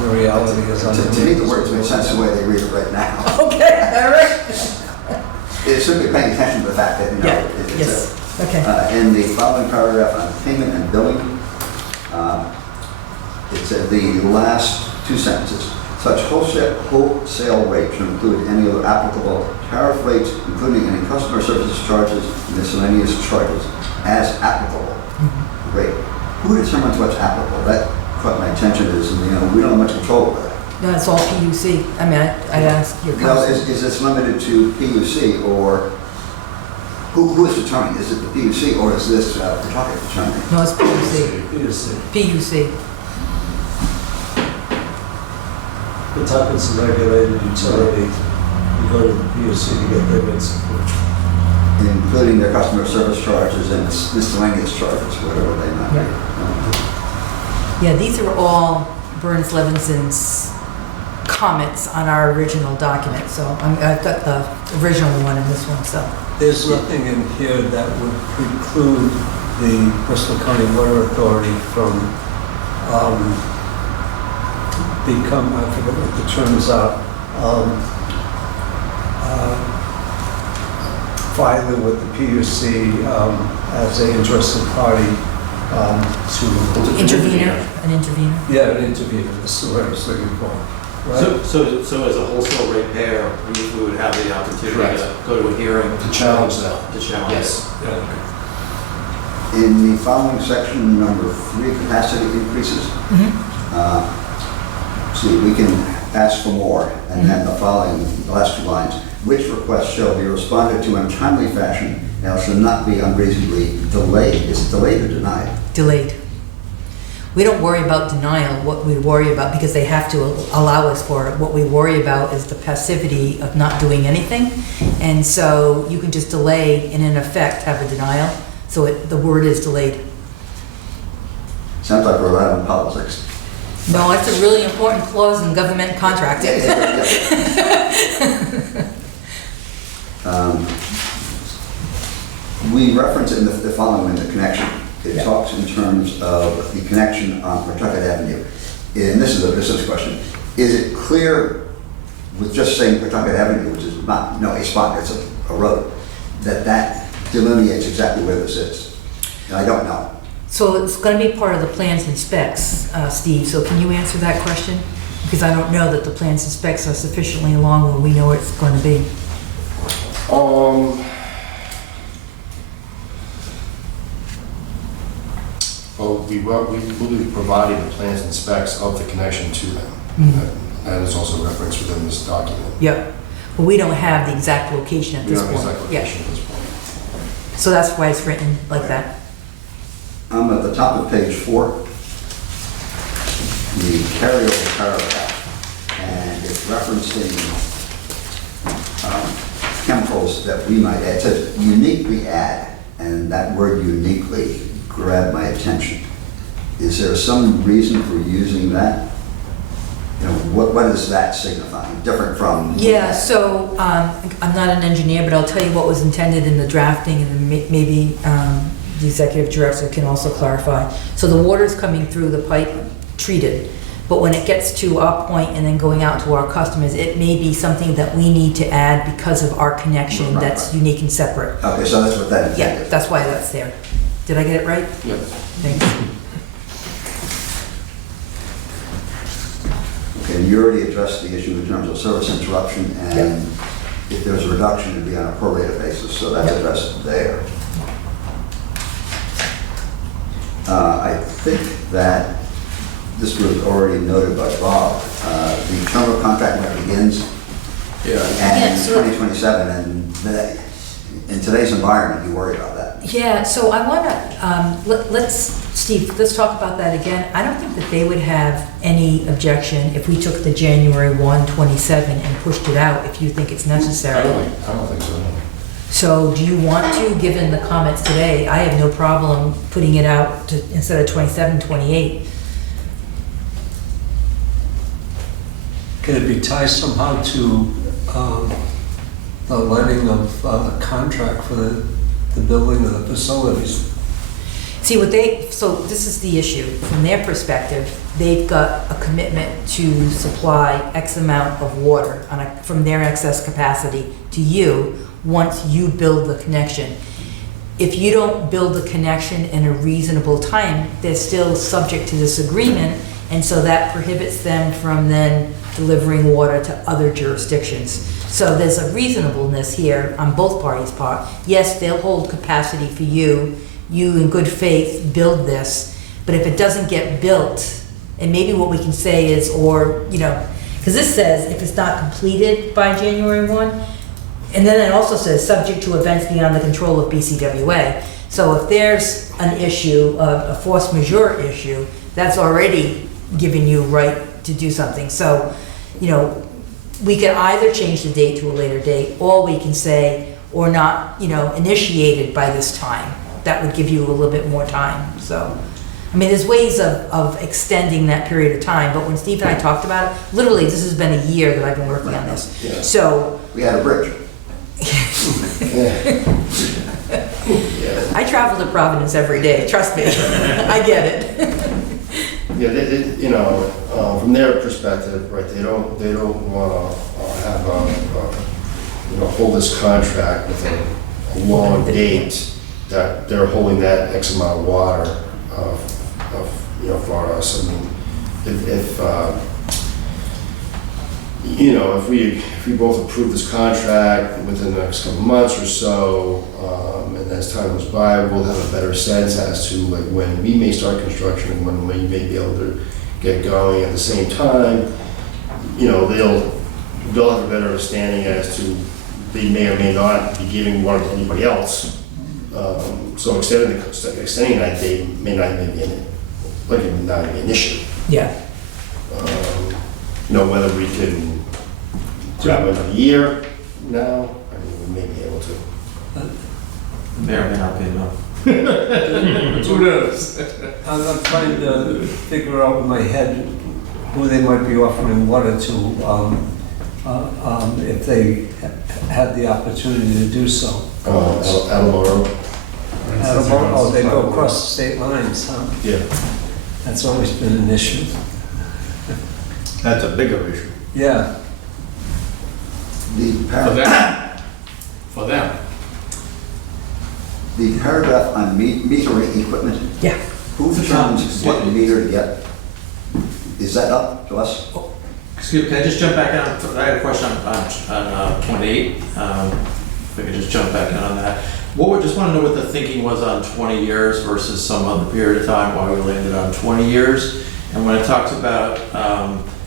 The reality is to me, the words make sense the way they read it right now. Okay, all right. It's simply paying attention to the fact that, Yes, okay. in the following paragraph on payment and billing, it said the last 2 sentences, such wholesale rate should include any other applicable tariff rates, including any customer services charges, miscellaneous charges, as applicable. Rate. Who determines what's applicable? That caught my attention is, we don't have much control over that. No, it's all PUC. I mean, I'd ask your Well, counsel. is this limited to PUC, or who is determining? Is it the PUC, or is this Pawtucket determining? No, it's PUC. PUC. Pawtucket's a regulated utility. You go to the PUC to get their bid support. Including their customer service charges and miscellaneous charges, whatever they might be. Yeah, these are all Burns Levinson's comments on our original document. So I've got the original one and this one, so. There's nothing in here that would preclude the Bristol County Water Authority from I forget what the terms are, filing with the PUC as an interested party to... Intervener, an intervener. Yeah, an intervener, this is what I was looking for. Right? So as a wholesale ratepayer, we would have the opportunity Correct. to go to a hearing. To challenge that. To challenge. Yes. In the following section, number 3, capacity increases. See, we can ask for more, and then the last 2 lines, which request shall be responded to in a timely fashion and shall not be unreasonably delayed. Is it delayed or denied? Delayed. We don't worry about denial. What we worry about, because they have to allow us for it, what we worry about is the passivity of not doing anything. And so you can just delay and in effect have a denial. So the word is delayed. Sounds like Rhode Island politics. No, it's a really important clause in government contracting. We reference in the following in the connection. It talks in terms of the connection on Pawtucket Avenue. And this is a business question. Is it clear with just saying Pawtucket Avenue, which is not a spot, it's a road, that delineates exactly where this is? And I don't know. So it's going to be part of the plans and specs, Steve. So can you answer that question? Because I don't know that the plans and specs are sufficiently long where we know where it's going to be. Well, we will be providing the plans and specs of the connection to them. That is also referenced within this document. Yep. But we don't have the exact location at We this don't have point. exact location at this point. So that's why it's written like that. I'm at the top of page 4, the carryover paragraph, and it's referencing chemicals that we might add. It says uniquely add, and that word uniquely grabbed my attention. Is there some reason for using that? What is that signifying? Different from... Yeah, so I'm not an engineer, but I'll tell you what was intended in the drafting, and then maybe the executive director can also clarify. So the water's coming through the pipe treated, but when it gets to our point and then going out to our customers, it may be something that we need to add because of our connection that's unique and separate. Okay, so that's what that Yeah, intended. that's why that's there. Did I get it right? Yes. Thanks. Okay, and you already addressed the issue in terms of service interruption, and if there's a reduction, it'd be on a prorated basis, so that's addressed there. think that this was already noted by Bob. The term of contract when it begins, Yeah. and Yeah, so- 2027, and in today's environment, you worry about that. Yeah, so I want to, Steve, let's talk about that again. I don't think that they would have any objection if we took the January 1, 27 and pushed it out, if you think it's necessary. I don't think so. No. So do you want to, given the comments today, I have no problem putting it out to, instead of 27, 28. Can it be tied somehow to the letting of a contract for the building of the facilities? See, so this is the issue. From their perspective, they've got a commitment to supply X amount of water from their excess capacity to you once you build the connection. If you don't build the connection in a reasonable time, they're still subject to this agreement, and so that prohibits them from then delivering water to other jurisdictions. So there's a reasonableness here on both parties' part. Yes, they'll hold capacity for you. You, in good faith, build this. But if it doesn't get built, and maybe what we can say is, or, because this says if it's not completed by January 1, and then it also says subject to events beyond the control of BCWA. So if there's an issue, a force majeure issue, that's already giving you right to do something. So, we can either change the date to a later date, or we can say, or not, initiated by this time. That would give you a little bit more time. So, there's ways of extending that period of time, but when Steve and I talked about it, literally this has been a year that I've been working on this. Yeah. So, We had a bridge. I travel to Providence every day, trust me, I get it. Yeah, from their perspective, right? They don't want to have hold this contract with a long date that they're holding that X amount of water for us. If we both approve this contract within the next couple months or so, and as time goes by, we'll have a better sense as to when we may start construction and when we may be able to get going at the same time. They'll have a better understanding as to they may or may not be giving water to anybody else. So extending that date may not even be an issue. Yeah. Whether we can grab another year now, we may be able to. May or may not be enough. Who knows? I'm trying to figure out in my head who they might be offering water to if they had the opportunity to do so. Attleboro. Oh, they go across the state lines, huh? Yeah. That's always been an issue. That's a bigger issue. Yeah. For them. The paragraph on metering equipment, Yeah. who determines what meter to get? Is that up to us? Excuse me, can I just jump back in? I had a question on 28. If I could just jump back in on that. Just want to know what the thinking was on 20 years versus some other period of time, why we landed on 20 years. And when it talks about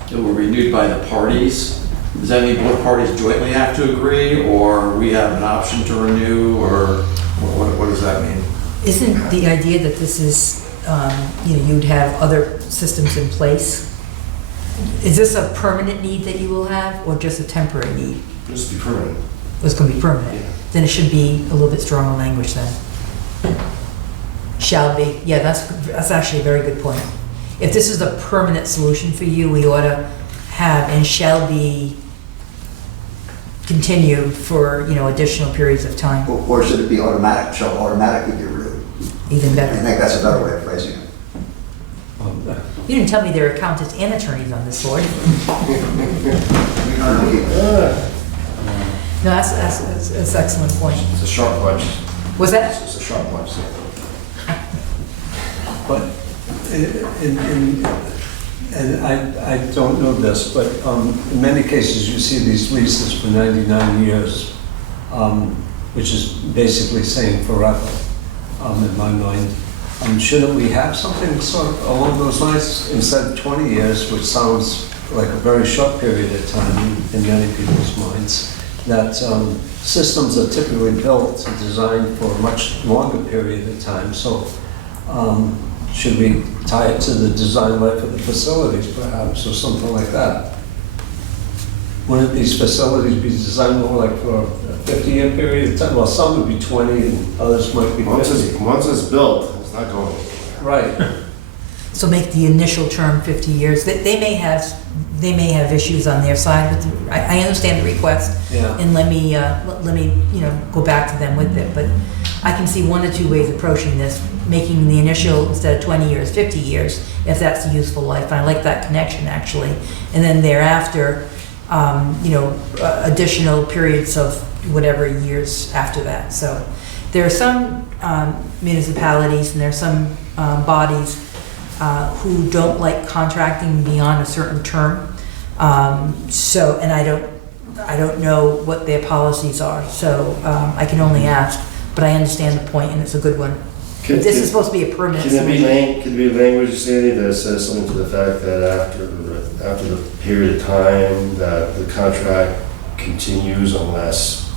it were renewed by the parties, does that mean both parties jointly have to agree, or we have an option to renew, or what does that mean? Isn't the idea that this is, you'd have other systems in place? Is this a permanent need that you will have, or just a temporary need? Just be permanent. It's going to be permanent. Yeah. Then it should be a little bit stronger language then. Shall be. Yeah, that's actually a very good point. If this is a permanent solution for you, we ought to have and shall be continued for, additional periods of time. Or should it be automatic, shall automatically be renewed? Even I better. think that's a better way of phrasing it. You didn't tell me there are accountants and attorneys on this board. No, that's an excellent point. It's a sharp punch. Was that? It's a sharp punch. But and I don't know this, but in many cases you see these leases for 99 years, which is basically saying forever in my mind. Shouldn't we have something sort of along those lines instead of 20 years, which sounds like a very short period of time in many people's minds, that systems are typically built and designed for a much longer period of time. So should we tie it to the design life of the facilities perhaps, or something like that? Wouldn't these facilities be designed more like for a 50-year period of time? Well, some would be 20 and others might be 50. Once it's built, it's not going anywhere. Right. So make the initial term 50 years. They may have issues on their side, but I understand the request. Yeah. And let me, go back to them with it. But I can see one or two ways approaching this, making the initial, instead of 20 years, 50 years, if that's the useful life. I like that connection, actually. And then thereafter, additional periods of whatever years after that. So there are some municipalities and there are some bodies who don't like contracting beyond a certain term. And I don't know what their policies are, so I can only ask, but I understand the point and it's a good one. This is supposed to be a permanent Can there solution. be language, Sandy, that says something to the fact that after the period of time that the contract continues unless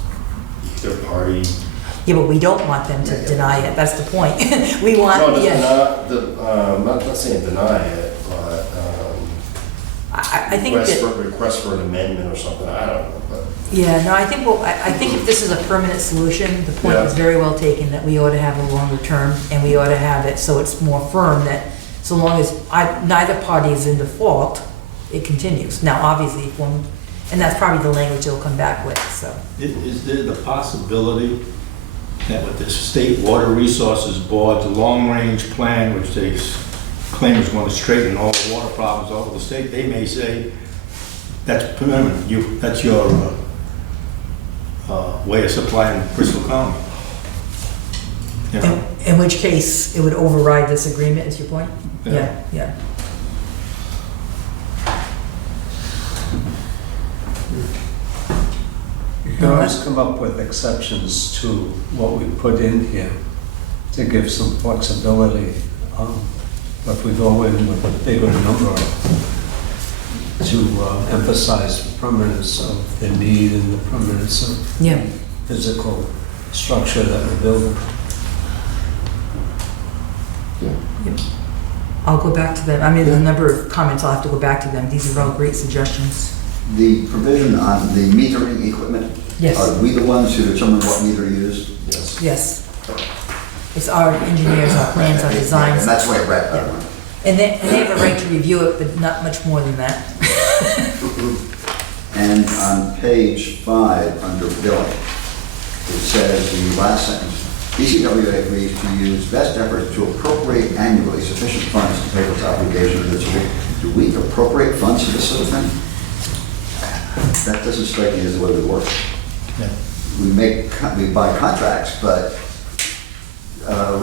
either party... Yeah, but we don't want them to deny it, that's the point. We want, No, yeah. not saying deny it, but I think that, request for an amendment or something, I don't know, but... yeah, no, I think if this is a permanent solution, the point is very well taken that we ought to have a longer term and we ought to have it so it's more firm that so long as neither party is in default, it continues. Now, obviously, and that's probably the language they'll come back with, so. Is there the possibility that with the State Water Resources Board's long-range plan, which they claim is going to straighten all the water problems all over the state, they may say, that's permanent, that's your way of supplying Bristol County. You know? In which case, it would override this agreement, is your point? Yeah. Yeah. You can always come up with exceptions to what we put in here to give some flexibility. If we go in with a bigger number to emphasize the permanence of the need and the permanence of Yeah. the physical structure that we're building. I'll go back to them. I mean, there's a number of comments I'll have to go back to them. These are all great suggestions. The provision on the metering equipment, Yes. are we the ones who determine what meter to use? Yes. Yes. It's our engineers, our plans, our And designs. that's why I read that one. And they have a right to review it, but not much more than that. And on page 5, under billing, it says in the last sentence, DCWA agrees to use best efforts to appropriate annually sufficient funds to pay its obligations. Do we appropriate funds for this sort of thing? That doesn't strike me as the way we work. Yeah. We buy contracts, but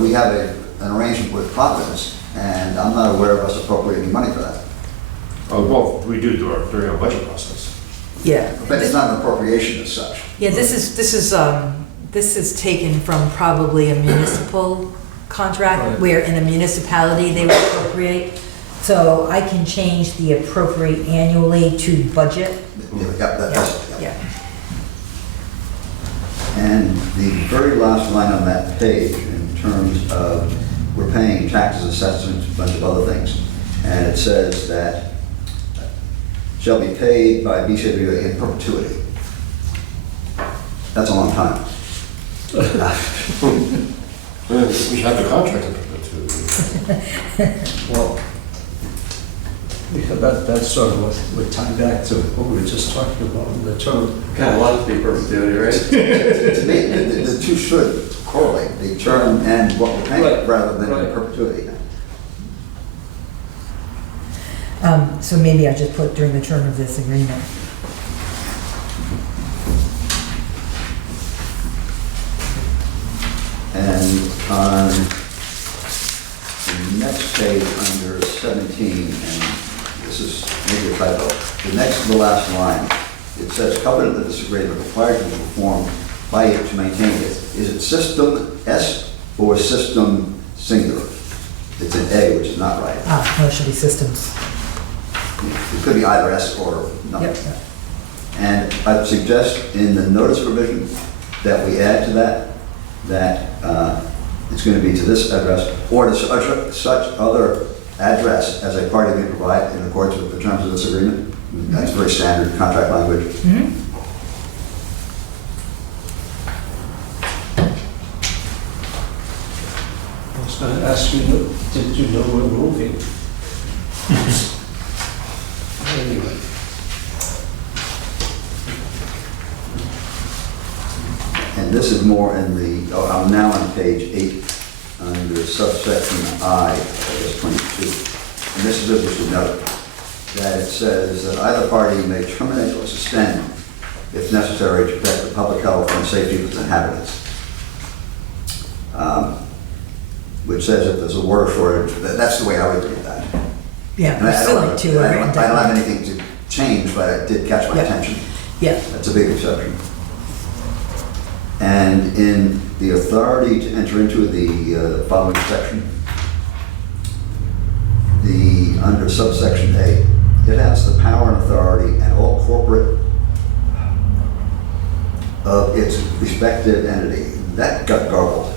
we have an arrangement with Providence, and I'm not aware of us appropriating money for that. Well, we do during our budget process. Yeah. But it's not an appropriation as such. Yeah, this is taken from probably a municipal contract, Right. where in a municipality they would appropriate. So I can change the appropriate annually to budget. Yeah. And the very last line on that page, in terms of we're paying taxes, assessments, a bunch of other things, and it says that shall be paid by BCWA in perpetuity. That's a long time. We have the contract in perpetuity. Well, yeah, that's sort of what we're tied back to what we were just talking about in the term. Kind of wants to be perpetuity, right? To me, the two should correlate, the term and what we're paying, Right. rather than Right. perpetuity. So maybe I just put during the term of this agreement. And on the next page, under 17, and this is maybe a typo, the next to the last line, it says covenant that this agreement required to be performed by it to maintain it. Is it system S or system singular? it's an A, which is not right. No, it should be systems. It could be either S or nothing. Yep. And I'd suggest in the notice provision that we add to that it's going to be to this address or to such other address as a party may provide in accordance with the terms of this agreement. That's very standard contract language. Mhm. I was going to ask you, did you know we're moving? Anyway. And this is more in the, I'm now on page 8, under subsection I, guess 22. And this is what we should note, that it says that either party may terminate or suspend if necessary to protect the public health and safety of its inhabitants. Which says if there's a water shortage, that's the way I would read that. Yeah, And I still don't, like two are written I don't have down. anything to change, but it did catch my Yeah. attention. Yeah, That's a big exception. And in the authority to enter into the following section, under subsection A, it has the power and authority and all corporate of its respective entity. That got garbled.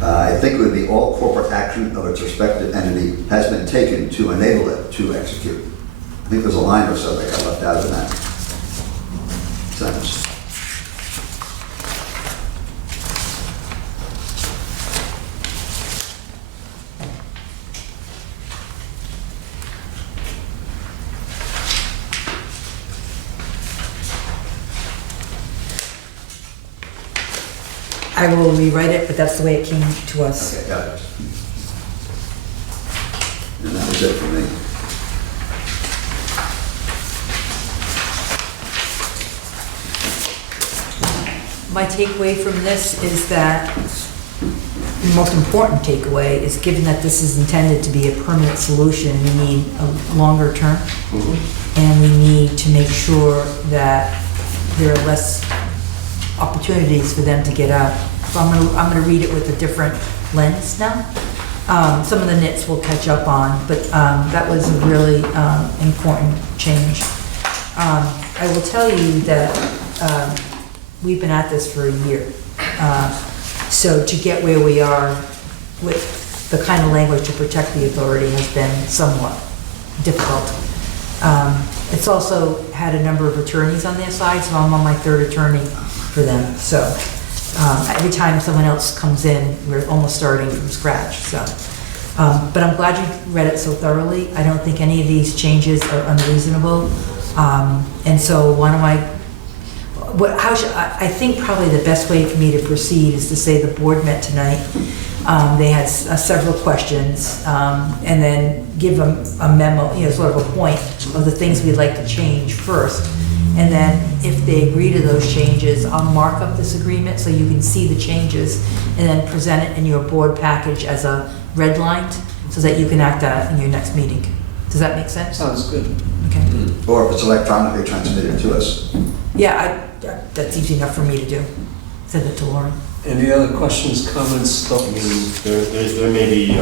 I think it would be all corporate action of its respective entity has been taken to enable it to execute. I think there's a line or so that got left out of that sentence. I will rewrite it, but that's the way it came to us. Okay, got it. And that was it for me. My takeaway from this is that, the most important takeaway is given that this is intended to be a permanent solution, we need a longer term. And we need to make sure that there are less opportunities for them to get out. So I'm gonna read it with a different lens now. Some of the nits we'll catch up on, but that was a really important change. I will tell you that we've been at this for a year. So to get where we are with the kind of language to protect the authority has been somewhat difficult. It's also had a number of attorneys on their side, so I'm on my third attorney for them. So every time someone else comes in, we're almost starting from scratch. So, but I'm glad you read it so thoroughly. I don't think any of these changes are unreasonable. And so one of my, I think probably the best way for me to proceed is to say the board met tonight. They had several questions, and then give them a memo, sort of a point of the things we'd like to change first. And then if they agree to those changes, I'll mark up this agreement so you can see the changes and then present it in your board package as a red line so that you can act on it in your next meeting. Does that make sense? Sounds good. Okay. Or if it's electronically transmitted to us. Yeah, that's easy enough for me to do. Send it to Lauren. Any other questions, comments, I thoughts? mean, there may be,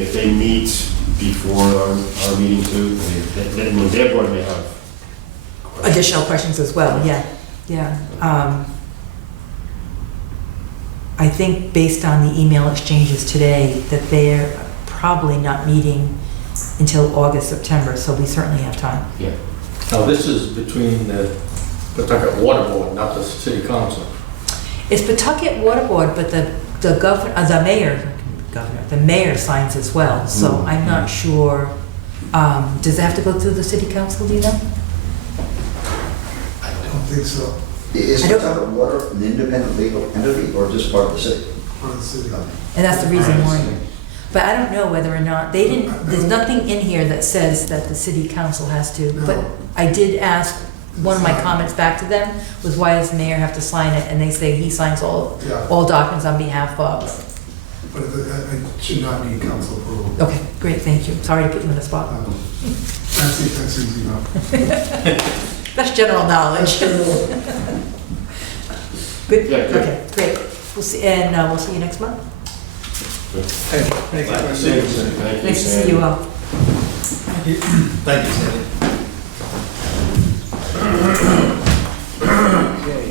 if they meet before our meeting too, their board may have questions. Additional questions as well, yeah. I think based on the email exchanges today, that they're probably not meeting until August, September, so we certainly have time. Yeah. Now, this is between the Pawtucket Water Board, not the city council. It's Pawtucket Water Board, but the mayor signs as well, so I'm not sure, does it have to go through the city council, do you know? I don't think so. Is I don't- Pawtucket Water an independent legal entity or just part of the city? Part of the city. And that's the reason why. But I don't know whether or not, there's nothing in here that says that the city council has to, but No. I did ask, one of my comments back to them was why does the mayor have to sign it? And they say he signs all Yeah, documents on behalf of. but it should not need council approval. Okay, great, thank you. Sorry to put you on the spot. That's easy enough. That's general knowledge. Good, Yeah, good. okay, great. We'll see, and we'll see you next month. Thank you. Glad to see you. Thank you, Nice to see Sandy. you all. Thank you, Sandy. Okay.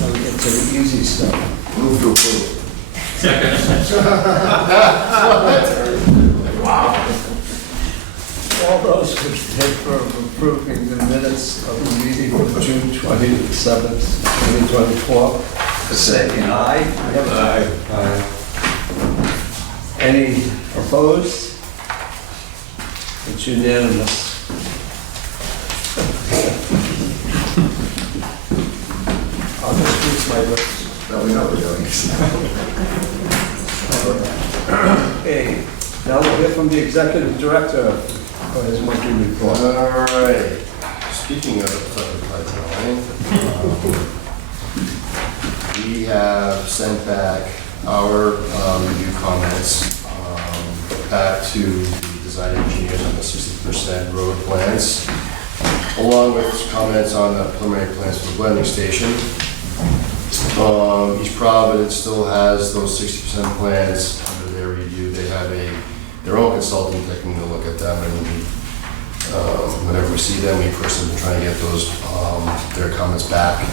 Now we get to the easy stuff. Move to approve. All those in favor of approving the minutes of the meeting of June 27th, 2024, say aye. Aye. Any opposed? It's unanimous. I'll just use my lips. No, we know what we're doing. Okay, now we'll hear from the executive director for his monthly report. All right, speaking of the pipeline, we have sent back our review comments back to the design engineers on the 60% road plans, along with comments on the preliminary plans for the blending station. East Providence still has those 60% plans under their review. They have their own consultant taking a look at them, and whenever we see them, we personally try and get those, their comments back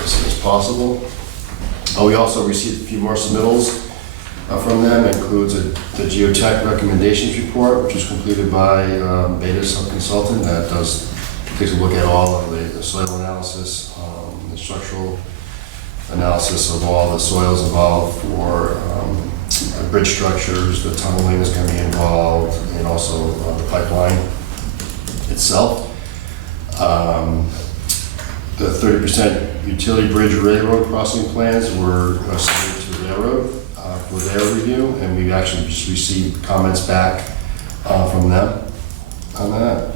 as soon as possible. We also received a few more submittals from them. It includes the geotech recommendations report, which was completed by Beta's consultant that takes a look at all of the soil analysis, the structural analysis of all the soils involved for bridge structures, the tunneling is going to be involved, and also the pipeline itself. The 30% utility bridge railroad crossing plans were submitted to the railroad for their review, and we actually just received comments back from them on that.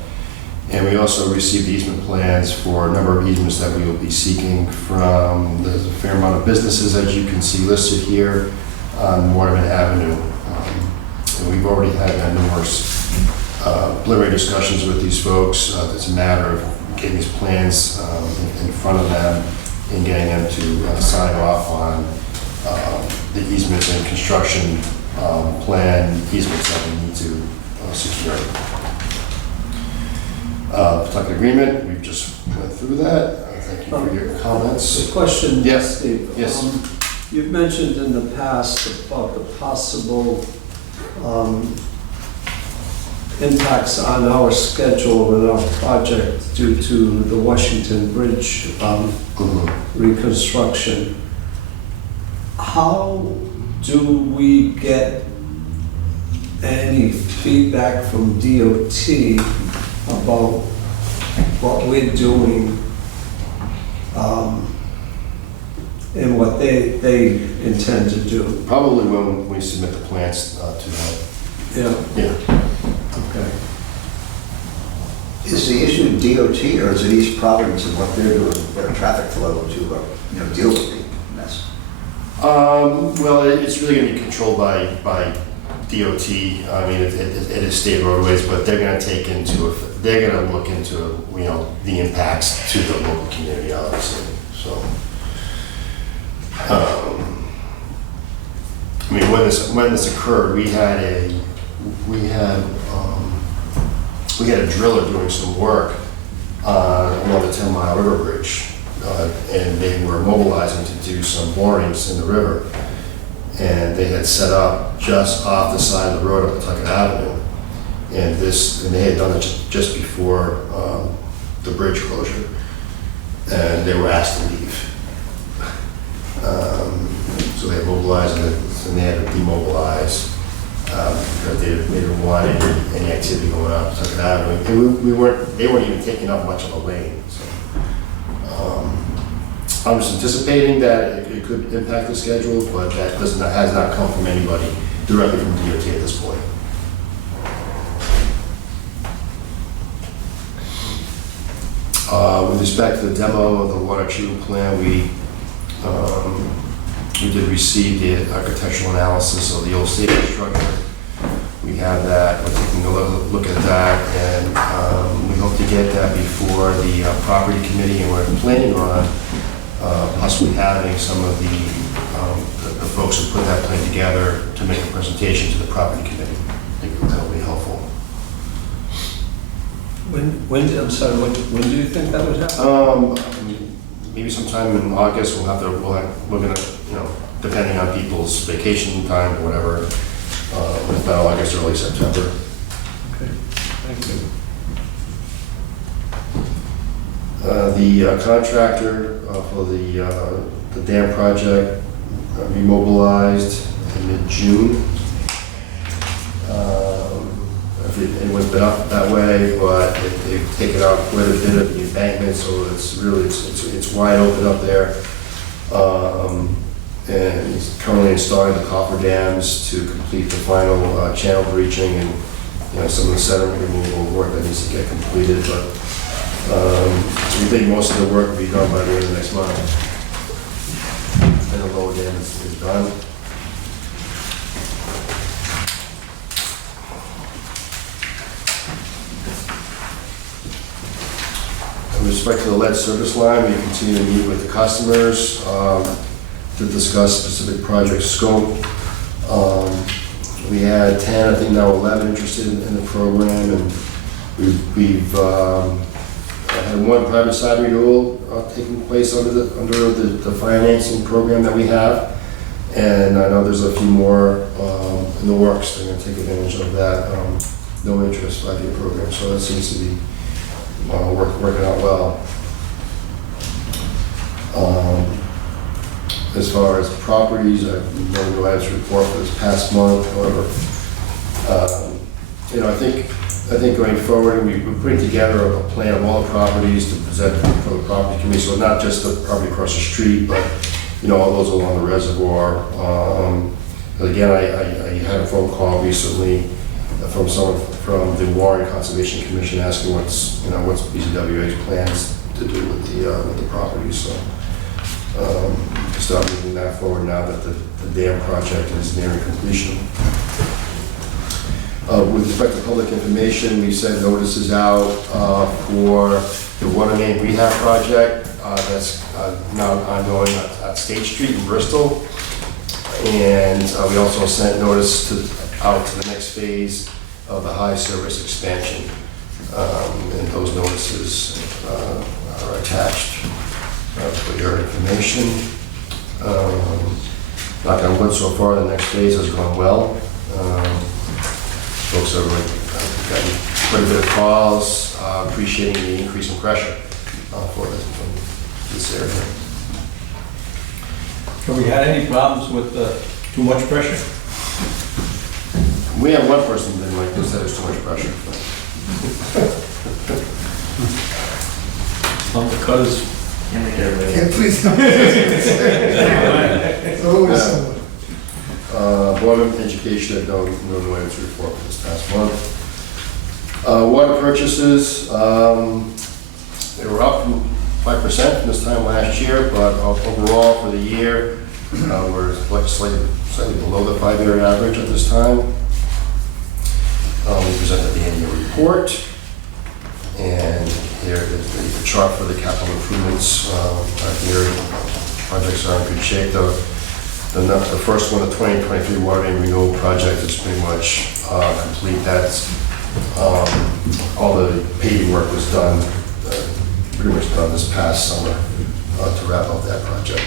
And we also received easement plans for a number of easements that we will be seeking from, there's a fair amount of businesses, as you can see listed here on Mortimer Avenue. And we've already had numerous preliminary discussions with these folks. It's a matter of getting these plans in front of them and getting them to sign off on the easements and construction plan easements that we need to secure. Pawtucket agreement, we've just went through that. Thank you for your comments. The question, Yes. Steve. Yes. You've mentioned in the past about the possible impacts on our schedule and our project due to the Washington Bridge reconstruction. How do we get any feedback from DOT about what we're doing and what they intend to do? Probably when we submit the plans to them. Yeah, Yeah. okay. Is the issue DOT or is it East Providence and what they're doing, their traffic flow to deal with the mess? Well, it's really going to be controlled by DOT. I mean, it is state roadways, but they're going to take they're going to look into, the impacts to the local community, obviously. So, I mean, when this occurred, we had a driller doing some work along the 10-mile river bridge, and they were mobilizing to do some borings in the river. And they had set up just off the side of the road up Pawtucket Avenue. And they had done it just before the bridge closure. And they were asked to leave. So they mobilized and they had to demobilize because they didn't want any activity going on Pawtucket Avenue. And they weren't even taking up much of a lane. So, I'm just anticipating that it could impact the schedule, but that has not come from anybody directly from DOT at this point. With respect to the demo of the water treatment plant, we did receive the architectural analysis of the old stadium structure. We have that. We're taking a look at that, and we hope to get that before the property committee, and we're planning on possibly having some of the the folks who put that plan together to make a presentation to the property committee. I think that'll be helpful. I'm sorry, when do you think that would happen? Maybe sometime in August, we're gonna, depending on people's vacation time or whatever, if not August, early September. Okay, thank you. The contractor for the dam project remobilized in mid-June. It went up that way, but they've taken out quite a bit of the embankment, so it's wide open up there. And he's currently installing the coffer dams to complete the final channel breaching and some of the sediment removal work that needs to get completed. But we think most of the work will be done by the end of next month. And the lower dam is done. With respect to the lead service line, we continue to meet with the customers to discuss specific project scope. We had 10, I think now 11 interested in the program, and we've had one private side renewal taking place under the financing program that we have, and I know there's a few more in the works. They're going to take advantage of that no interest 5-year program, so that seems to be working out well. As far as properties, I've no new items to report for this past month. However, I think going forward, we're putting together a plan of all the properties to present for the property committee. So not just the property across the street, but all those along the reservoir. Again, I had a phone call recently from someone from the Warren Conservation Commission asking what's BCWA's plans to do with the properties. So start moving that forward now that the dam project is nearing completion. With respect to public information, we sent notices out for the water main rehab project that's now ongoing at State Street in Bristol. And we also sent notice out to the next phase of the high service expansion. And those notices are attached for your information. Knock on wood, so far the next phase has gone well. Folks have gotten quite a bit of calls appreciating the increase in pressure from this area. Have we had any problems with too much pressure? We have one person who didn't like this, that there's too much pressure. Well, because Yeah, please don't. It's always someone. Board of Education had no new items to report for this past month. Water purchases, they were up 5% from this time last year, but overall for the year, we're slightly below the 5-year average at this time. We presented the annual report, and here is the chart for the capital improvements. Here, projects are in good shape. The first one, the 2023 water main renewal project, is pretty much complete. That's all the paving work was done, pretty much done this past summer to wrap up that project.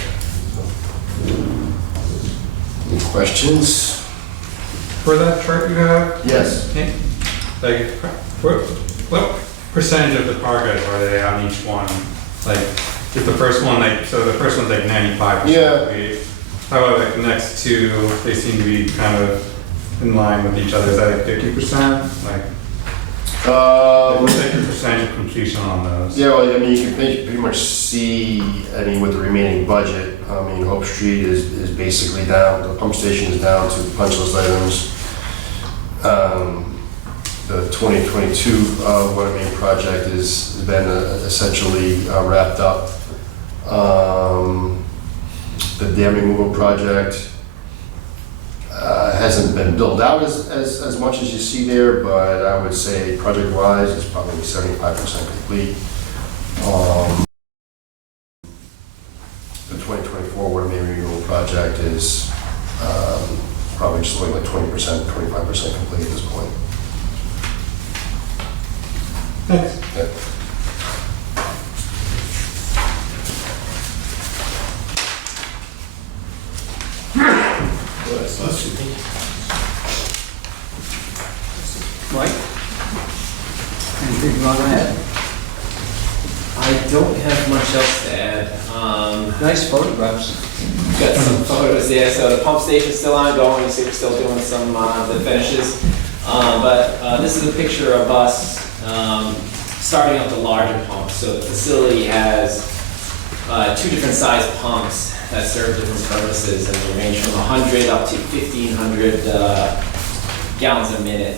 Any questions? For that chart you have, Yes. like, what percentage of the project are they on each one? Like, is the first one so the first one's like 95%? Yeah. How about like the next two, they seem to be kind of in line with each other, is that like 50%? Like, what's like the percentage of completion on those? Yeah, well, I mean, you can pretty much see, with the remaining budget, Hope Street is basically down, the pump station is down to punch list items. The 2022 water main project has been essentially wrapped up. The dam removal project hasn't been built out as much as you see there, but I would say project-wise, it's probably 75% complete. The 2024 water main renewal project is Thanks. Mike? Anything you want to add? I don't have much else to add. Nice photographs. Got some photos there. So the pump station's still ongoing. You see we're still doing some the finishes. But this is a picture of us starting up the larger pumps. So the facility has 2 different size pumps that serve different purposes, and they range from 100 up to 1,500 gallons a minute.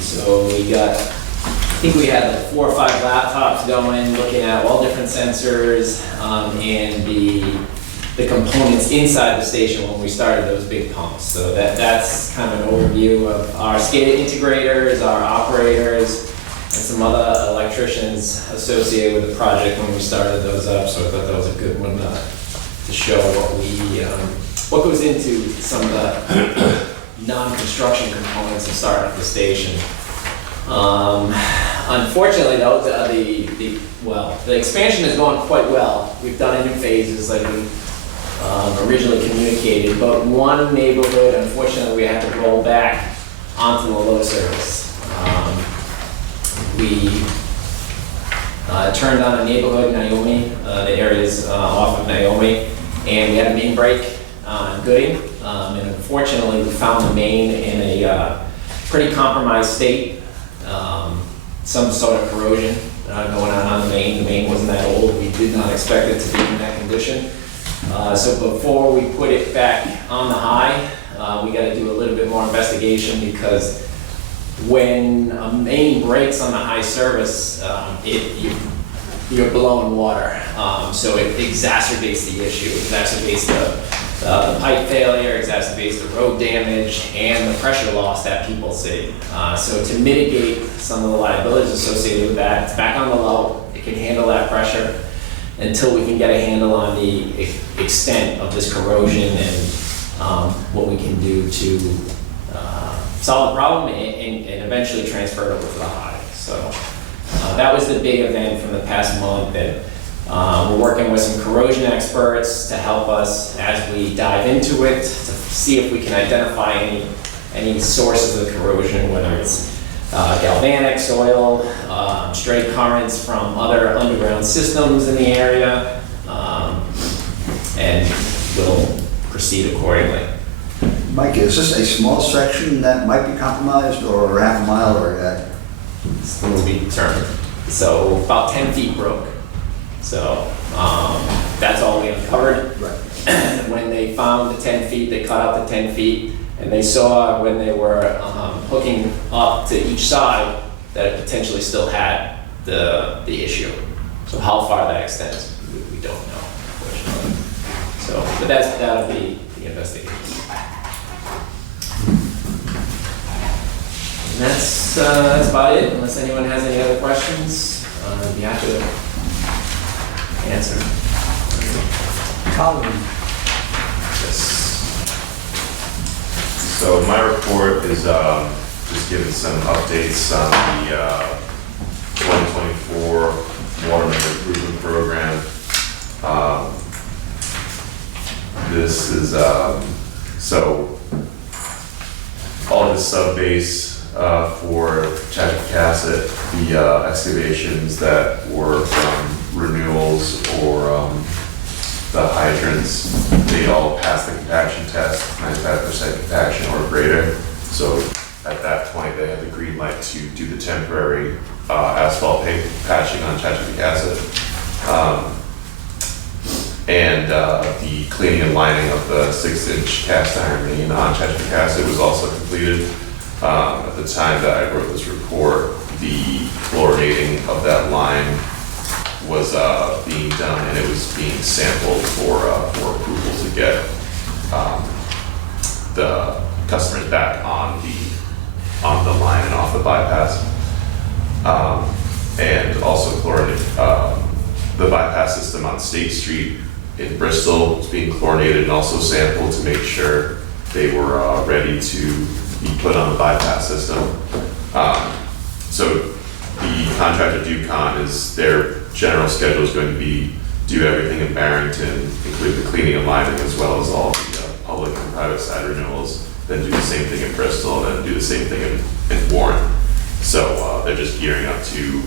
So we got, I think we had like 4 or 5 laptops going, looking at all different sensors and the components inside the station when we started those big pumps. So that's kind of an overview of our SCADA integrators, our operators, and some other electricians associated with the project when we started those up. So I thought that was a good one to show what goes into some of the non-construction components of starting up the station. Unfortunately, though, the expansion has gone quite well. We've done it in phases, like we originally communicated. But one neighborhood, unfortunately, we had to roll back onto the low service. We turned on a neighborhood, Naomi, the areas off of Naomi, and we had a main break on Gooding. And unfortunately, we found the main in a pretty compromised state. Some sort of corrosion going on the main. The main wasn't that old. We did not expect it to be in that condition. So before we put it back on the high, we got to do a little bit more investigation, because when a main breaks on the high service, you're blowing water. So it exacerbates the issue, exacerbates the pipe failure, exacerbates the road damage, and the pressure loss that people see. So to mitigate some of the liabilities associated with that, it's back on the low. It can handle that pressure until we can get a handle on the extent of this corrosion and what we can do to solve the problem and eventually transfer it over to the high. So that was the big event from the past month. And we're working with some corrosion experts to help us as we dive into it, to see if we can identify any sources of corrosion, whether it's galvanic soil, stray currents from other underground systems in the area, and we'll proceed accordingly. Mike, is this a small section that might be compromised, or half a mile, or? It will be determined. So about 10 feet broke. So that's all we uncovered. Right. When they found the 10 feet, they cut out the 10 feet, and they saw when they were hooking up to each side that it potentially still had the issue. So how far that extends, we don't know, unfortunately. So, but that'll be the investigation. And that's about it, unless anyone has any other questions. I'd be happy to answer. Colin? Yes. So my report is just giving some updates on the 2024 Water Main Improvement Program. This is, so all of the sub-base for Chatchacasset, the excavations that were from renewals or the hydrants, they all passed the compaction test, 95% compaction or greater. So at that point, they had the green light to do the temporary asphalt patching on Chatchacasset. And the cleaning and lining of the 6-inch cast iron main on Chatchacasset was also completed. At the time that I wrote this report, the chlorinating of that line was being done, and it was being sampled for approval to get the customers back on the line and off the bypass. And also the bypass system on State Street in Bristol was being chlorinated and also sampled to make sure they were ready to be put on the bypass system. So the contractor Ducon is, their general schedule is going to be do everything in Barrington, include the cleaning and lining as well as all the public and private side renewals, then do the same thing in Bristol, and then do the same thing in Warren. So they're just gearing up to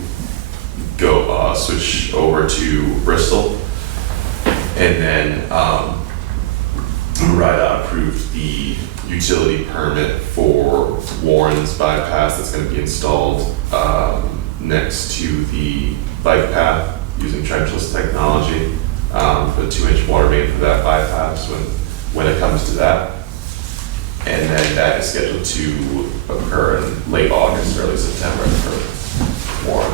go switch over to Bristol. And then RIDA approved the utility permit for Warren's bypass that's going to be installed next to the bike path using trenchless technology for the 2-inch water main for that bypass when it comes to that. And then that is scheduled to occur in late August, early September for Warren.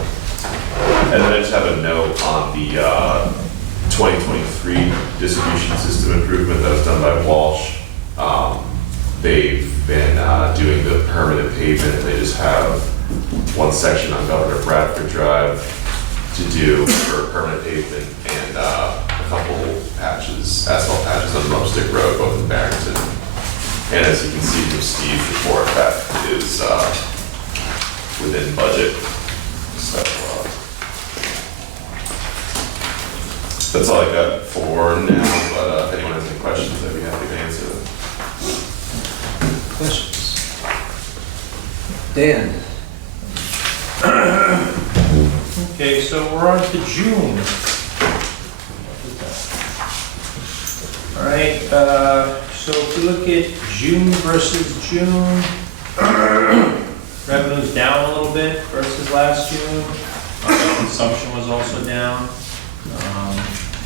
And then I just have a note on the 2023 distribution system improvement that was done by Walsh. They've been doing the permanent pavement, and they just have one section on Governor Bradford Drive to do for permanent pavement, and a couple patches, asphalt patches on Lumstick Road, both in Barrington. And as you can see from Steve's report, that is within budget. So that's all I got for now, but if anyone has any questions, I'd be happy to answer them. Questions? Dan? Okay, so we're on to June. All right, so if we look at June versus June, revenue's down a little bit versus last June. Consumption was also down.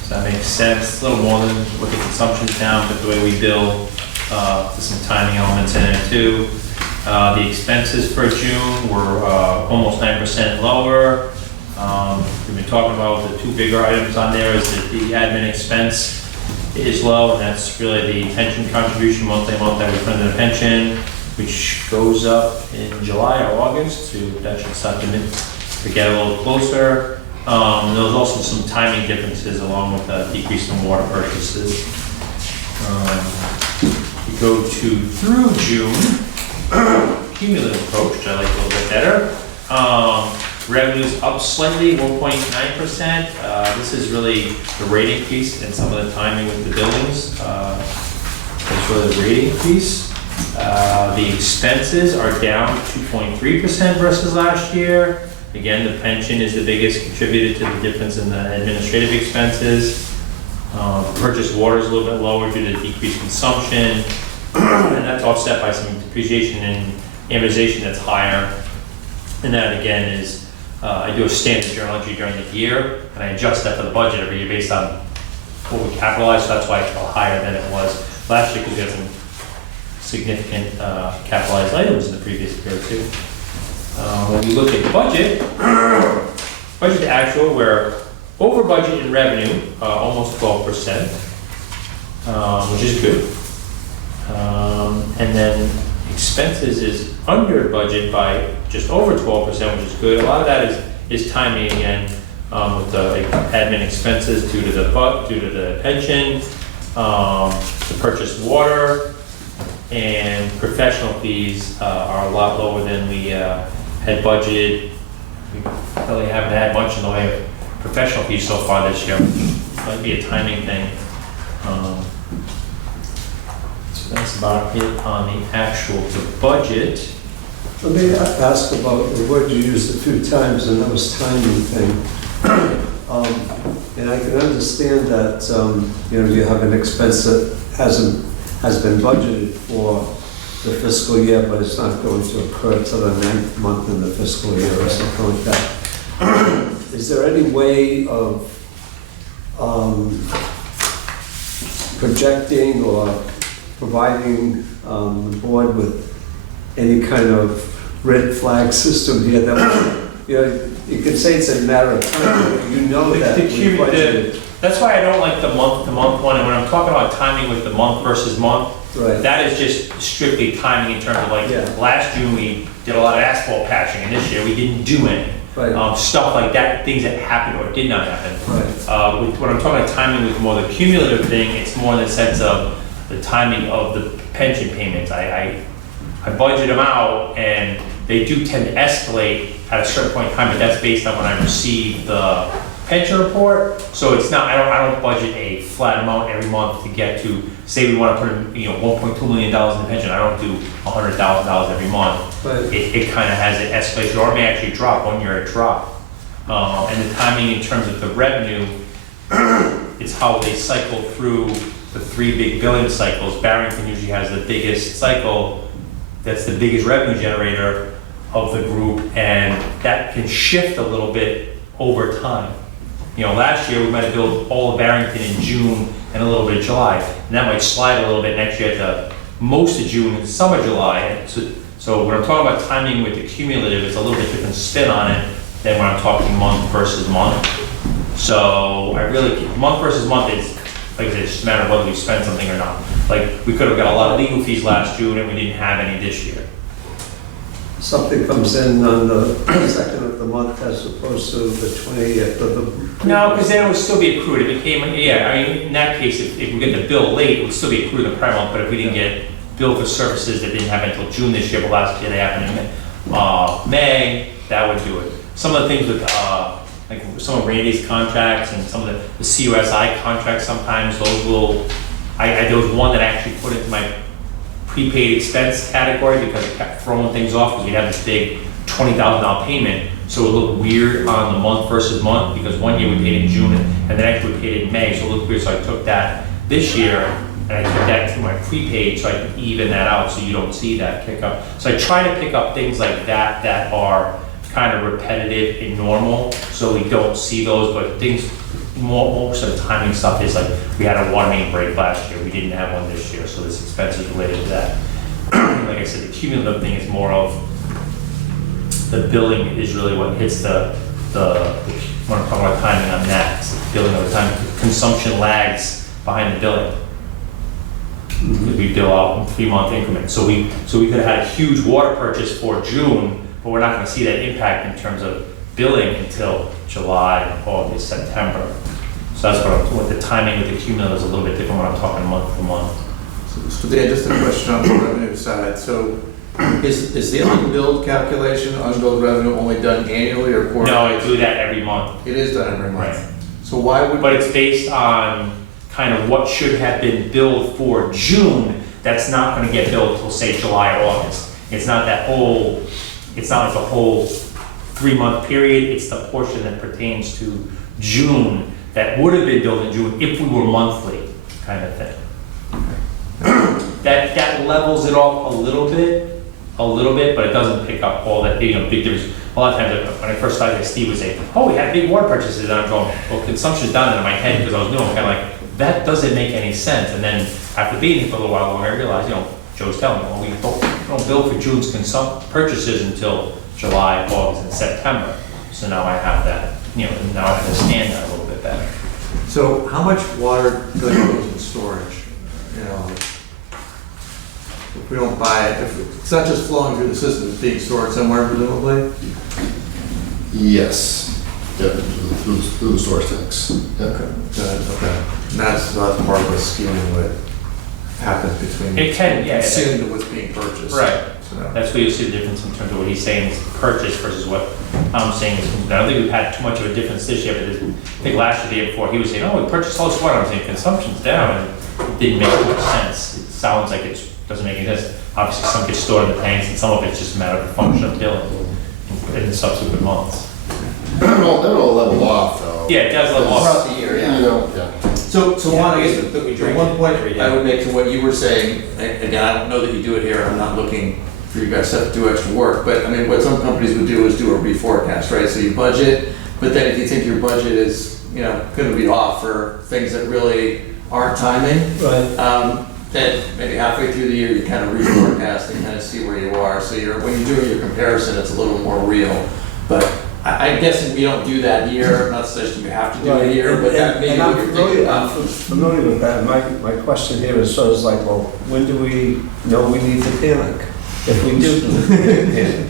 Does that make sense? A little more than what the consumption's down, but the way we bill, there's some timing elements in it too. The expenses for June were almost 9% lower. We've been talking about the two bigger items on there is that the admin expense is low, and that's really the pension contribution monthly amount that we put in the pension, which goes up in July or August. That should start to get a little closer. And there was also some timing differences along with the decrease in water purchases. We go through June, cumulative approach, which I like a little bit better. Revenues up slightly, 1.9%. This is really the rate increase and some of the timing with the billings. That's really the rate increase. The expenses are down 2.3% versus last year. Again, the pension is the biggest contributor to the difference in the administrative expenses. Purchased water is a little bit lower due to decreased consumption, and that's offset by some depreciation and amortization that's higher. And that again is, I do a standard journal entry during the year, and I adjust that for the budget every year based on what we capitalize, so that's why it fell higher than it was last year, because we had some significant capitalized items in the previous year too. When we look at budget to actual, we're over budget in revenue, almost 12%, which is good. And then expenses is under budget by just over 12%, which is good. A lot of that is timing again, with the admin expenses due to the pension, the purchased water, and professional fees are a lot lower than we had budgeted. We really haven't had much in the way of professional fees so far this year. Might be a timing thing. So that's about it on the actual budget. Let me ask about the word you used a few times, and that was timing thing. And I can understand that, you have an expense that has been budgeted for the fiscal year, but it's not going to occur till the 9th month in the fiscal year or something like that. Is there any way of projecting or providing the board with any kind of red flag system here that, you can say it's a matter of time, but you know that we budgeted. That's why I don't like the month-to-month one, and when I'm talking about timing with the month versus month, Right. that is just strictly timing in terms of last June we did a lot of asphalt patching, and this year we didn't do any. Right. Stuff like that, things that happened or did not happen. Right. When I'm talking about timing with more the cumulative thing, it's more in the sense of the timing of the pension payments. I budget them out, and they do tend to escalate at a certain point in time, but that's based on when I receive the pension report. So it's not, I don't budget a flat amount every month to get to, say we want to put in, $1.2 million in pension, I don't do $100,000 every month. But It kind of has an escalation, or it may actually drop, 1 year it dropped. And the timing in terms of the revenue, it's how they cycle through the 3 big billing cycles. Barrington usually has the biggest cycle, that's the biggest revenue generator of the group, and that can shift a little bit over time. Last year, we might have billed all of Barrington in June and a little bit of July, and that might slide a little bit next year to most of June and some of July. So when I'm talking about timing with the cumulative, it's a little bit different spin on it than when I'm talking month versus month. So month versus month, it's like I said, it's just a matter of whether we spend something or not. Like, we could have got a lot of legal fees last June and we didn't have any this year. something comes in on the second of the month as opposed to the 20th of the... No, because then it would still be accrued. If it came, in that case, if we get the bill late, it would still be accrued in the prior month, but if we didn't get billed for services that didn't happen until June this year, but last year they happened in May, that would do it. Some of the things with, like some of Randy's contracts and some of the CUSI contracts, sometimes those will, there was one that I actually put into my prepaid expense category because it kept throwing things off because we had this big $20,000 payment. So it looked weird on the month versus month because one year we paid in June and the next we paid in May. So it looked weird. So I took that this year and I took that through my prepaid so I can even that out so you don't see that kick up. So I try to pick up things like that that are kind of repetitive and normal so we don't see those, but things, most of the timing stuff is like we had a water main break last year, we didn't have one this year, so this expense is related to that. Like I said, the cumulative thing is more of the billing is really what hits the when I'm talking about timing on that, it's the billing of the time. Consumption lags behind the billing. Because we bill out in 3-month increments. So we could have had a huge water purchase for June, but we're not going to see that impact in terms of billing until July, August, September. So that's what the timing with the cumulative is a little bit different when I'm talking month to month. So Dan, just a question on the revenue side. So is the unbilled calculation, unbilled revenue only done annually or quarterly? No, I do that every month. It is done every month. Right. So why would? But it's based on kind of what should have been billed for June. That's not going to get billed until say July or August. It's not like the whole 3-month period. It's the portion that pertains to June that would have been billed in June if we were monthly, kind of thing. That levels it off a little bit, but it doesn't pick up all that, big difference. A lot of times when I first started, Steve would say, "Oh, we had big water purchases," and I'm going, "Well, consumption's down," and in my head because I was new, I'm kind of like, that doesn't make any sense. And then after being here for a little while longer, I realized, Joe's telling me, well, we don't bill for June's purchases until July, August, and September. So now I have that, now I understand that a little bit better. So how much water goes in storage? If we don't buy it, if it's not just flowing through the system, it's being stored somewhere presumably? Yes, through the storage tanks. Yeah. Okay, good, okay. And that's part of the scheme of what happens between. It can, yeah. Consumed and what's being purchased. Right. So. That's where you see the difference in terms of what he's saying is purchase versus what I'm saying is consumed. I don't think we've had too much of a difference this year, but I think last year, the year before, he was saying, "Oh, we purchased all this water." I'm saying consumption's down, and it didn't make much sense. It sounds like it doesn't make any sense. Obviously, some gets stored in the tanks, and some of it's just a matter of the function of billing in the subsequent months. That'll level off though. Yeah, it does level off. Throughout the year, yeah. Yeah. So Juan, I guess that we the drink one point every day. I would make to what you were saying, and again, I don't know that you do it here, I'm not looking for you guys to have to do extra work, but I mean, what some companies would do is do a reforecast, right? So you budget, but then if you think your budget is, gonna be off for things that really aren't timing, Right. then maybe halfway through the year, you kind of reforecast and kind of see where you are. So when you're doing your comparison, it's a little more real. But I'm guessing we don't do that here. I'm not suggesting you have to do it here, but that may be what you're thinking I'm about. familiar with that. My question here is sort of like, well, when do we know we need to panic? If we do panic.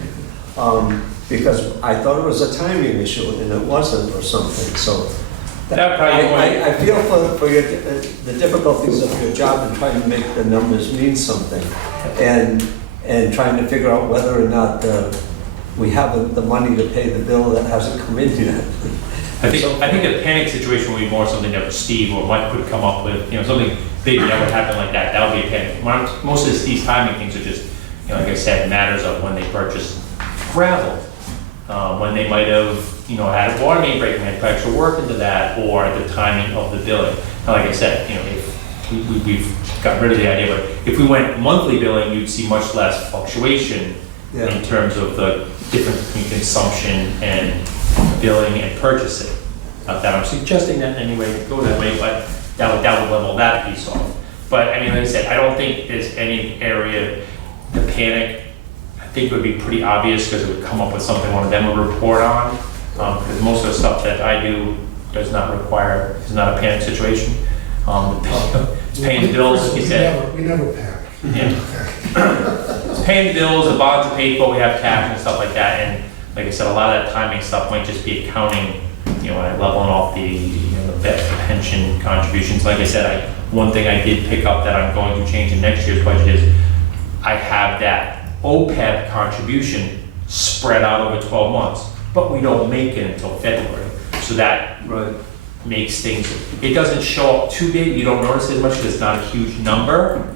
Because I thought it was a timing issue and it wasn't or something, so. That probably I feel for the difficulties of your job and trying to make the numbers mean something and trying to figure out whether or not we have the money to pay the bill that hasn't come in yet. I think the panic situation would be more something that Steve or Mike could come up with, something big that would happen like that. That would be a panic. Most of these timing things are just, like I said, matters of when they purchase gravel, when they might have, had a water main break and had to put extra work into that, or the timing of the billing. Now, like I said, if we've got rid of the idea, but if we went monthly billing, you'd see much less fluctuation in terms of the difference between consumption and billing and purchasing. Not that I'm suggesting that in any way to go that way, but that would level that piece off. But I mean, like I said, I don't think there's any area to panic. I think it would be pretty obvious because it would come up with something one of them would report on. Because most of the stuff that I do is not a panic situation. Paying the bills, like you said. We never panic. Yeah. It's paying the bills, the bonds are paid for, we have cash and stuff like that. And like I said, a lot of that timing stuff might just be accounting, leveling off the pension contributions. Like I said, one thing I did pick up that I'm going to change in next year's budget is I have that OPEB contribution spread out over 12 months, but we don't make it until February. So that makes things, it doesn't show up too big, you don't notice it as much because it's not a huge number,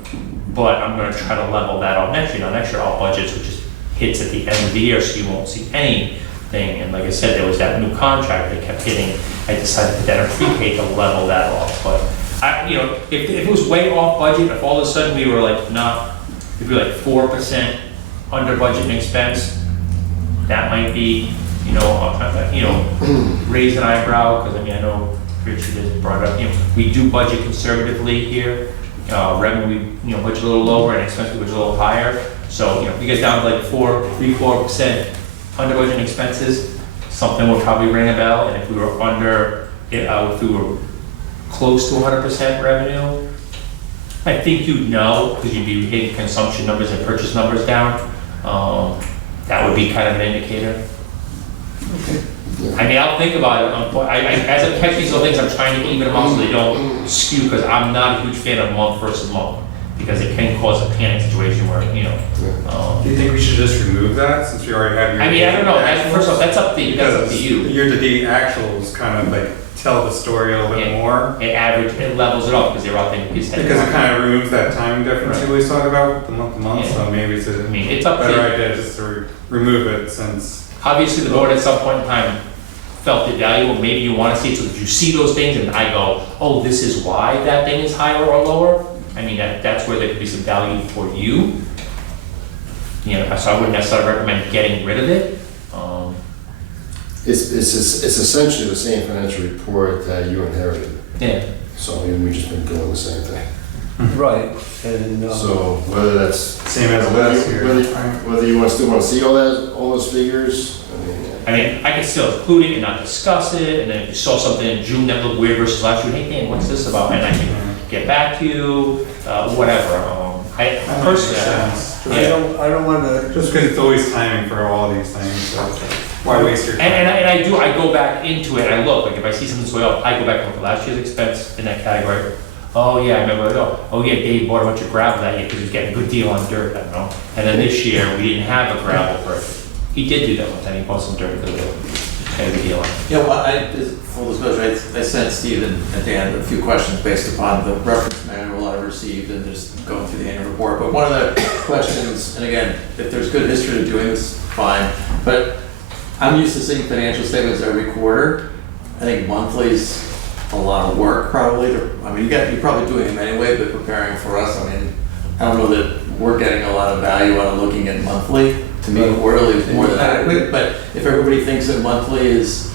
but I'm gonna try to level that out next year. Now next year, all budgets will just hits at the end of the year, so you won't see anything. And like I said, there was that new contract that kept hitting. I decided to put that in prepaid to level that off. But if it was way off budget, if all of a sudden we were like if we were like 4% under budget and expense, that might be, raise an eyebrow, because I know Richard has brought up, we do budget conservatively here. Revenue, budget a little lower and expense budget a little higher. So, we get down to like 3-4% under budget and expenses, something would probably ring a bell. And if we were if we were close to 100% revenue, I think you'd know, because you'd be hitting consumption numbers and purchase numbers down. That would be kind of an indicator. Okay. I mean, I'll think about it. As I catch these little things, I'm trying to even them out so they don't skew, because I'm not a huge fan of month versus month, because it can cause a panic situation where, Do you think we should just remove that since we already have your? I mean, I don't know. First off, that's up to you. Year-to-date actuals kind of like tell the story a little bit more. It levels it up because they're all thinking Because it kind of removes that time difference we always talk about, the month to month, so maybe it's it's up to better you. idea just to remove it since. Obviously, the board at some point in time felt it valuable. Maybe you want to see it so that you see those things and I go, oh, this is why that thing is higher or lower. I mean, that's where there could be some value for you. So I wouldn't necessarily recommend getting rid of it. It's essentially the same financial report that you inherited. Yeah. So we've just been doing the same thing. Right, and So whether that's Same as last year. Whether you still want to see all those figures, I mean, I could still include it and not discuss it, and then if you saw something in June that looked weird versus last year, hey Dan, what's this about? And I can get back to you, whatever. I personally, I don't want to. Just because it's always timing for all these things, so why waste your time? and I go back into it, and I look, like if I see something's way up, I go back and look at last year's expense in that category. Oh yeah, I remember, oh yeah, Dave bought a bunch of gravel that year because he was getting a good deal on dirt, I don't know. And then this year, we didn't have a gravel purchase. He did do that one time, he bought some dirt because of a good deal on it. Yeah, well, full disclosure, I sent Steve and Dan a few questions based upon the reference manual I received and just going through the annual report. But one of the questions, and again, if there's good history to doing this, fine. But I'm used to seeing financial statements every quarter. I think monthly's a lot of work probably. You're probably doing them anyway, but preparing for us, I don't know that we're getting a lot of value out of looking at monthly. To me, quarterly is more than adequate, but if everybody thinks that monthly is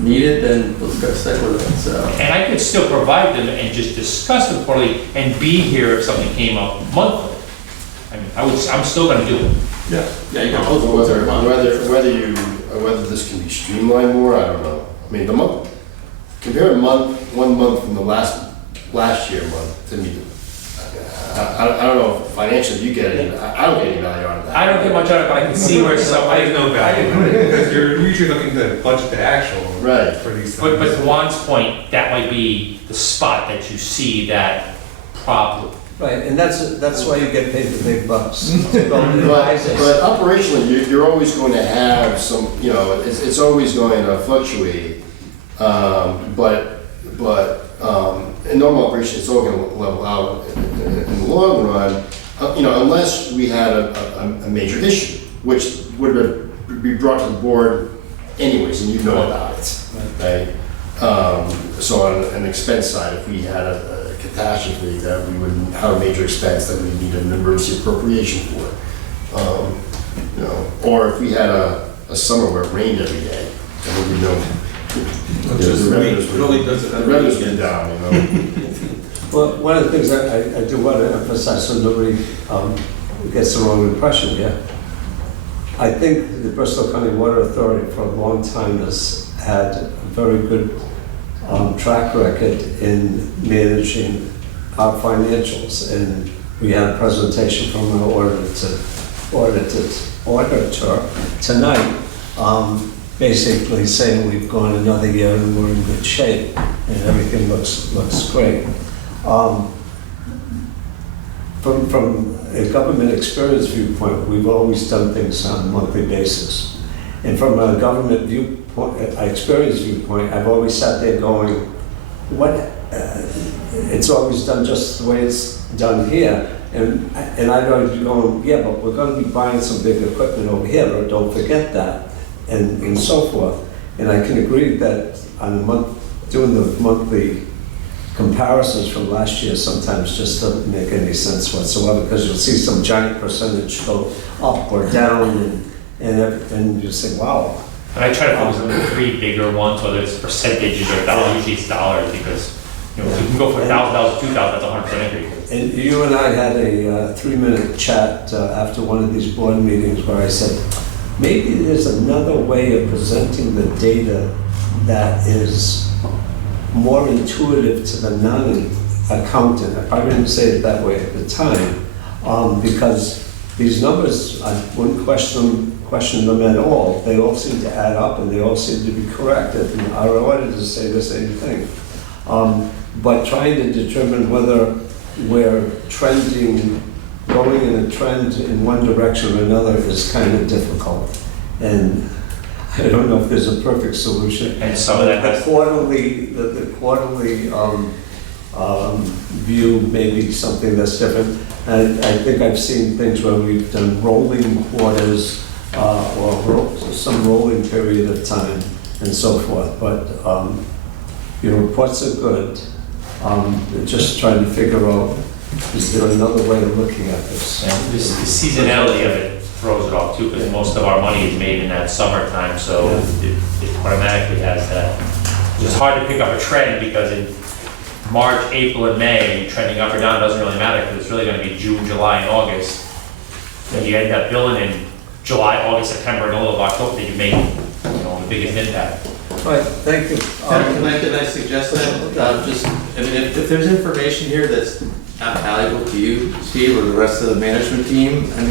needed, then let's go stick with it, so. And I could still provide them and just discuss them quarterly and be here if something came up monthly. I mean, I'm still gonna do it. Yeah, you can close the every month. whether this can be streamlined more, I don't know. I mean, compare 1 month from the last year month to me. I don't know if financially you get any, I don't get any value out of that. I don't get much out of it, but I can see where somebody. There's no value, because you're usually looking to budget the actual Right. for these things. But to Juan's point, that might be the spot that you see that problem. Right, and that's why you get paid the big bucks. To go and advise us. But operationally, you're always going to have some, it's always going to fluctuate. But in normal operation, it's all going to level out in the long run, unless we had a major issue, which would be brought to the board anyways, and you know about it, right? So on an expense side, if we had a catastrophe that we would have a major expense that we need an emergency appropriation for, or if we had a summer where it rained every day, then we would know. The revenues went down, Well, one of the things I do want to emphasize so nobody gets the wrong impression here. I think the Bristol County Water Authority for a long time has had a very good track record in managing our financials. And we had a presentation from our auditor tonight, basically saying we've gone another year and we're in good shape and everything looks great. From a government experience viewpoint, we've always done things on a monthly basis. And from a government viewpoint, experience viewpoint, I've always sat there going, it's always done just the way it's done here. And I'd always be going, yeah, but we're going to be buying some big equipment over here, but don't forget that, and so forth. And I can agree that on a month, doing the monthly comparisons from last year sometimes just doesn't make any sense whatsoever, because you'll see some giant percentage go up or down, and you say, wow. And I try to focus on the three bigger ones, whether it's percentages or dollars, usually it's dollars, because if you can go from $1,000 to $2,000, that's 100% increase. And you and I had a 3-minute chat after one of these board meetings where I said, maybe there's another way of presenting the data that is more intuitive to the non-accountant. I probably didn't say it that way at the time, because these numbers, I wouldn't question them at all. They all seem to add up and they all seem to be correct. And our auditors say the same thing. But trying to determine whether we're going in a trend in one direction or another is kind of difficult. And I don't know if there's a perfect solution. And some of that the quarterly view may be something that's different. And I think I've seen things where we've done rolling quarters or some rolling period of time and so forth. But reports are good. Just trying to figure out, is there another way of looking at this? And the seasonality of it throws it off too, because most of our money is made in that summertime, so it automatically has that. It's hard to pick up a trend, because in March, April, and May, trending up or down doesn't really matter, because it's really going to be June, July, and August. And you end up billing in July, August, September, and all of October that you make the biggest impact. Right, thank you. Can I suggest that, if there's information here that's not valuable to you, Steve, or the rest of the management team, and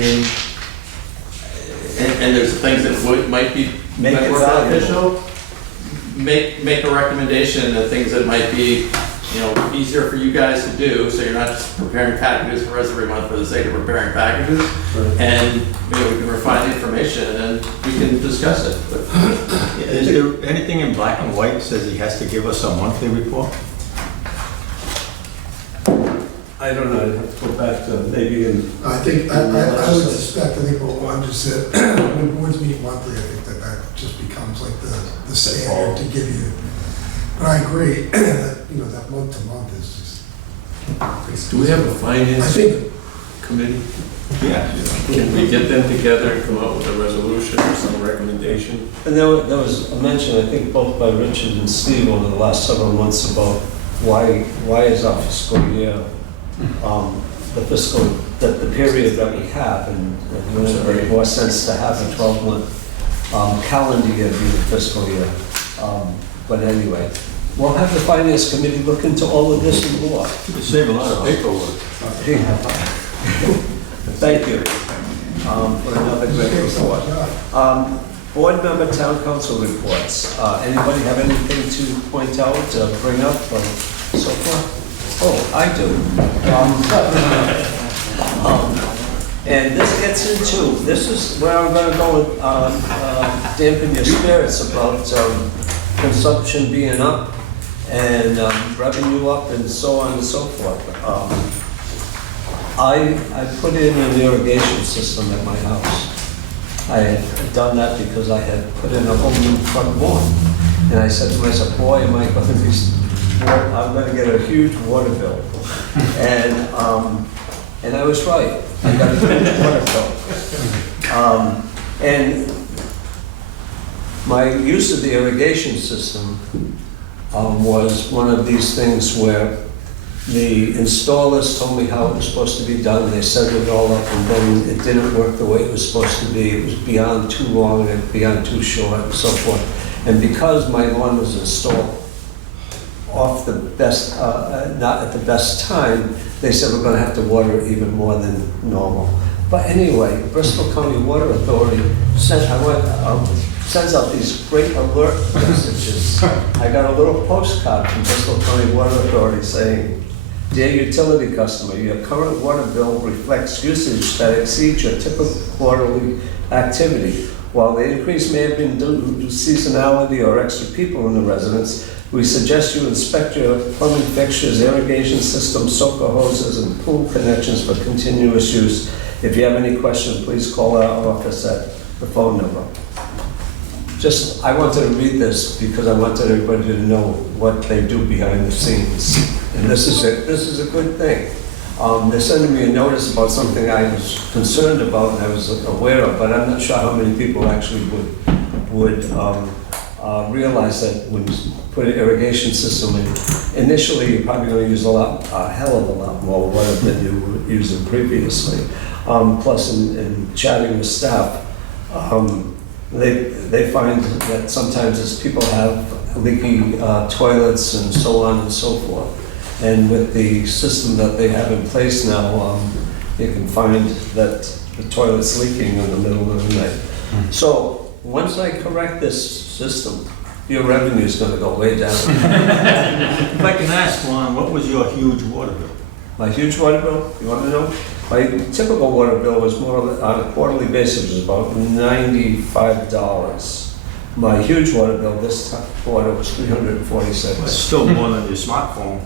there's things that might be more beneficial, make a recommendation of things that might be, easier for you guys to do, so you're not just preparing packages for us every month for the sake of preparing packages. Right. And we can refine the information and we can discuss it. Is there anything in black and white that says he has to give us a monthly report? I don't know, I'd have to go back to maybe in... I would suspect, what Juan just said, when boards meet monthly, I think that just becomes like the standard to give you. But I agree, that month to month is just... Do we have a finance committee? Yeah. Can we get them together and come up with a resolution or some recommendation? And there was a mention, I think, both by Richard and Steve over the last several months about why is our fiscal year, the period that we have, and it would make more sense to have a 12-month calendar year be the fiscal year. But anyway, we'll have the finance committee look into all of this and more. You could save a lot of paperwork. Thank you for another great report. Board member town council reports. Anybody have anything to point out, bring up, or so forth? Oh, I do. And this gets into, this is where I'm gonna go with, dampen your spirits about consumption being up and revenue up and so on and so forth. I put in an irrigation system at my house. I had done that because I had put in a whole new front lawn. And I said to myself, boy, am I going to be, I'm going to get a huge water bill. And I was right. I got a huge water bill. And my use of the irrigation system was one of these things where the installers told me how it was supposed to be done. They set it all up, and then it didn't work the way it was supposed to be. It was beyond too long and beyond too short and so forth. And because my lawn was installed off the best, not at the best time, they said we're going to have to water it even more than normal. But anyway, Bristol County Water Authority sends out these great alert messages. I got a little postcard from Bristol County Water Authority saying, "Dear utility customer, your current water bill reflects usage that exceeds your typical quarterly activity. While the increase may have been due to seasonality or extra people in the residence, we suggest you inspect your plumbing fixtures, irrigation systems, soaker hoses, and pool connections for continuous use. If you have any questions, please call our office at the phone number." Just, I wanted to read this because I wanted everybody to know what they do behind the scenes. And this is a good thing. They're sending me a notice about something I was concerned about and I was aware of, but I'm not sure how many people actually would realize that when you put an irrigation system in, initially you're probably going to use a hell of a lot more water than you were using previously. Plus, in chatting with staff, they find that sometimes as people have leaky toilets and so on and so forth. And with the system that they have in place now, you can find that the toilet's leaking in the middle of the night. So once I correct this system, your revenue is going to go way down. If I can ask, Lon, what was your huge water bill? My huge water bill, you want to know? My typical water bill was more on a quarterly basis, was about $95. My huge water bill this quarter was $346. That's still more than your smartphone.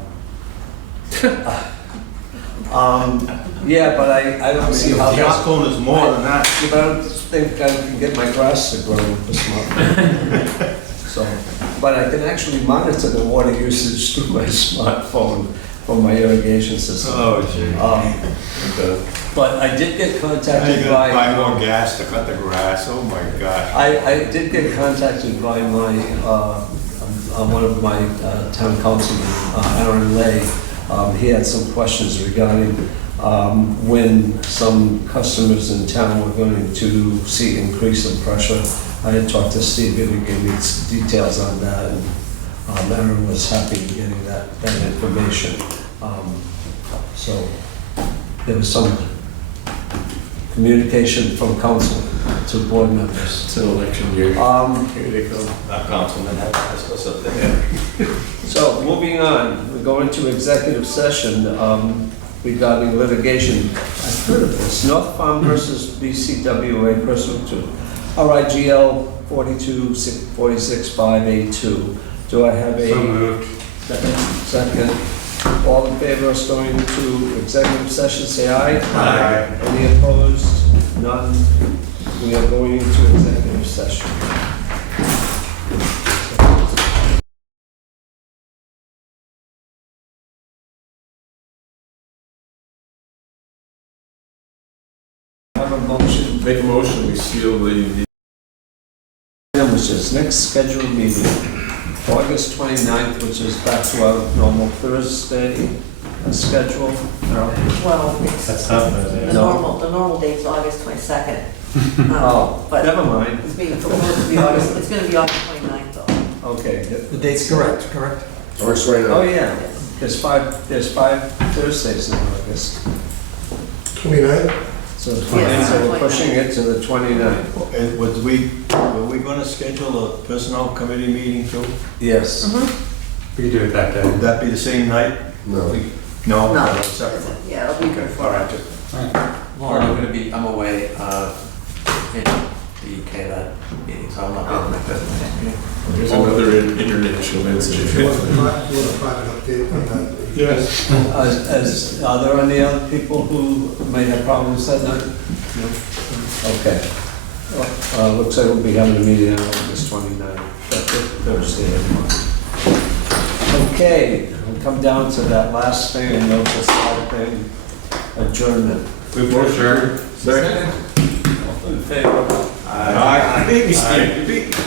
Yeah, but I don't see how The smartphone is more than that. Yeah, but I don't think I can get my grass to grow with the smartphone. So, but I can actually monitor the water usage through my smartphone from my irrigation system. Oh, gee. But I did get Now contacted you by... gotta buy more gas to cut the grass, oh my gosh. I did get contacted by my, one of my town councilmen, Aaron Lay. He had some questions regarding when some customers in town were going to see increase in pressure. I had talked to Steve and he gave me details on that, and Aaron was happy getting that information. So there was some communication from council to board members. It's an election year. Here they come. Our councilman had asked us up there. So moving on, we go into executive session regarding litigation. I've heard of this. North Farm versus BCWA pursuant to RIGL 4246582. Do I have a So moved. second? All in favor of going into executive session, say aye. Aye. Any opposed? None. We are going into executive session. Have a motion. Make a motion, we seal the Which is next scheduled meeting, August 29th, which is back to our normal Thursday schedule. No? Well, it's That's not Thursday. the normal date's August 22nd. Oh, But never mind. it's being proposed to be August, it's gonna be August 29th though. Okay. The date's correct, correct? Works right Oh, now. yeah. There's five Thursdays in August. 29? So Yes, so we're 29th. pushing it to the 29th. And were we gonna schedule a personnel committee meeting too? Yes. Mhm. We can do it that day. Would that be the same night? No. No, No, no, separate. yeah, it'll be good All for right, us. Lauren, I'm away in the UK that meeting, so I'm not going to make that meeting. There's another international incident. If you want a private update on that. Yes. Are there any other people who may have problems that night? No? Okay. Looks like we'll be having a meeting on August 29th, Thursday of the month. Okay, we'll come down to that last thing, and note the slide thing, adjournment. We've adjourned. Second. All in favor? Aye. You beat me, Steve. You beat me.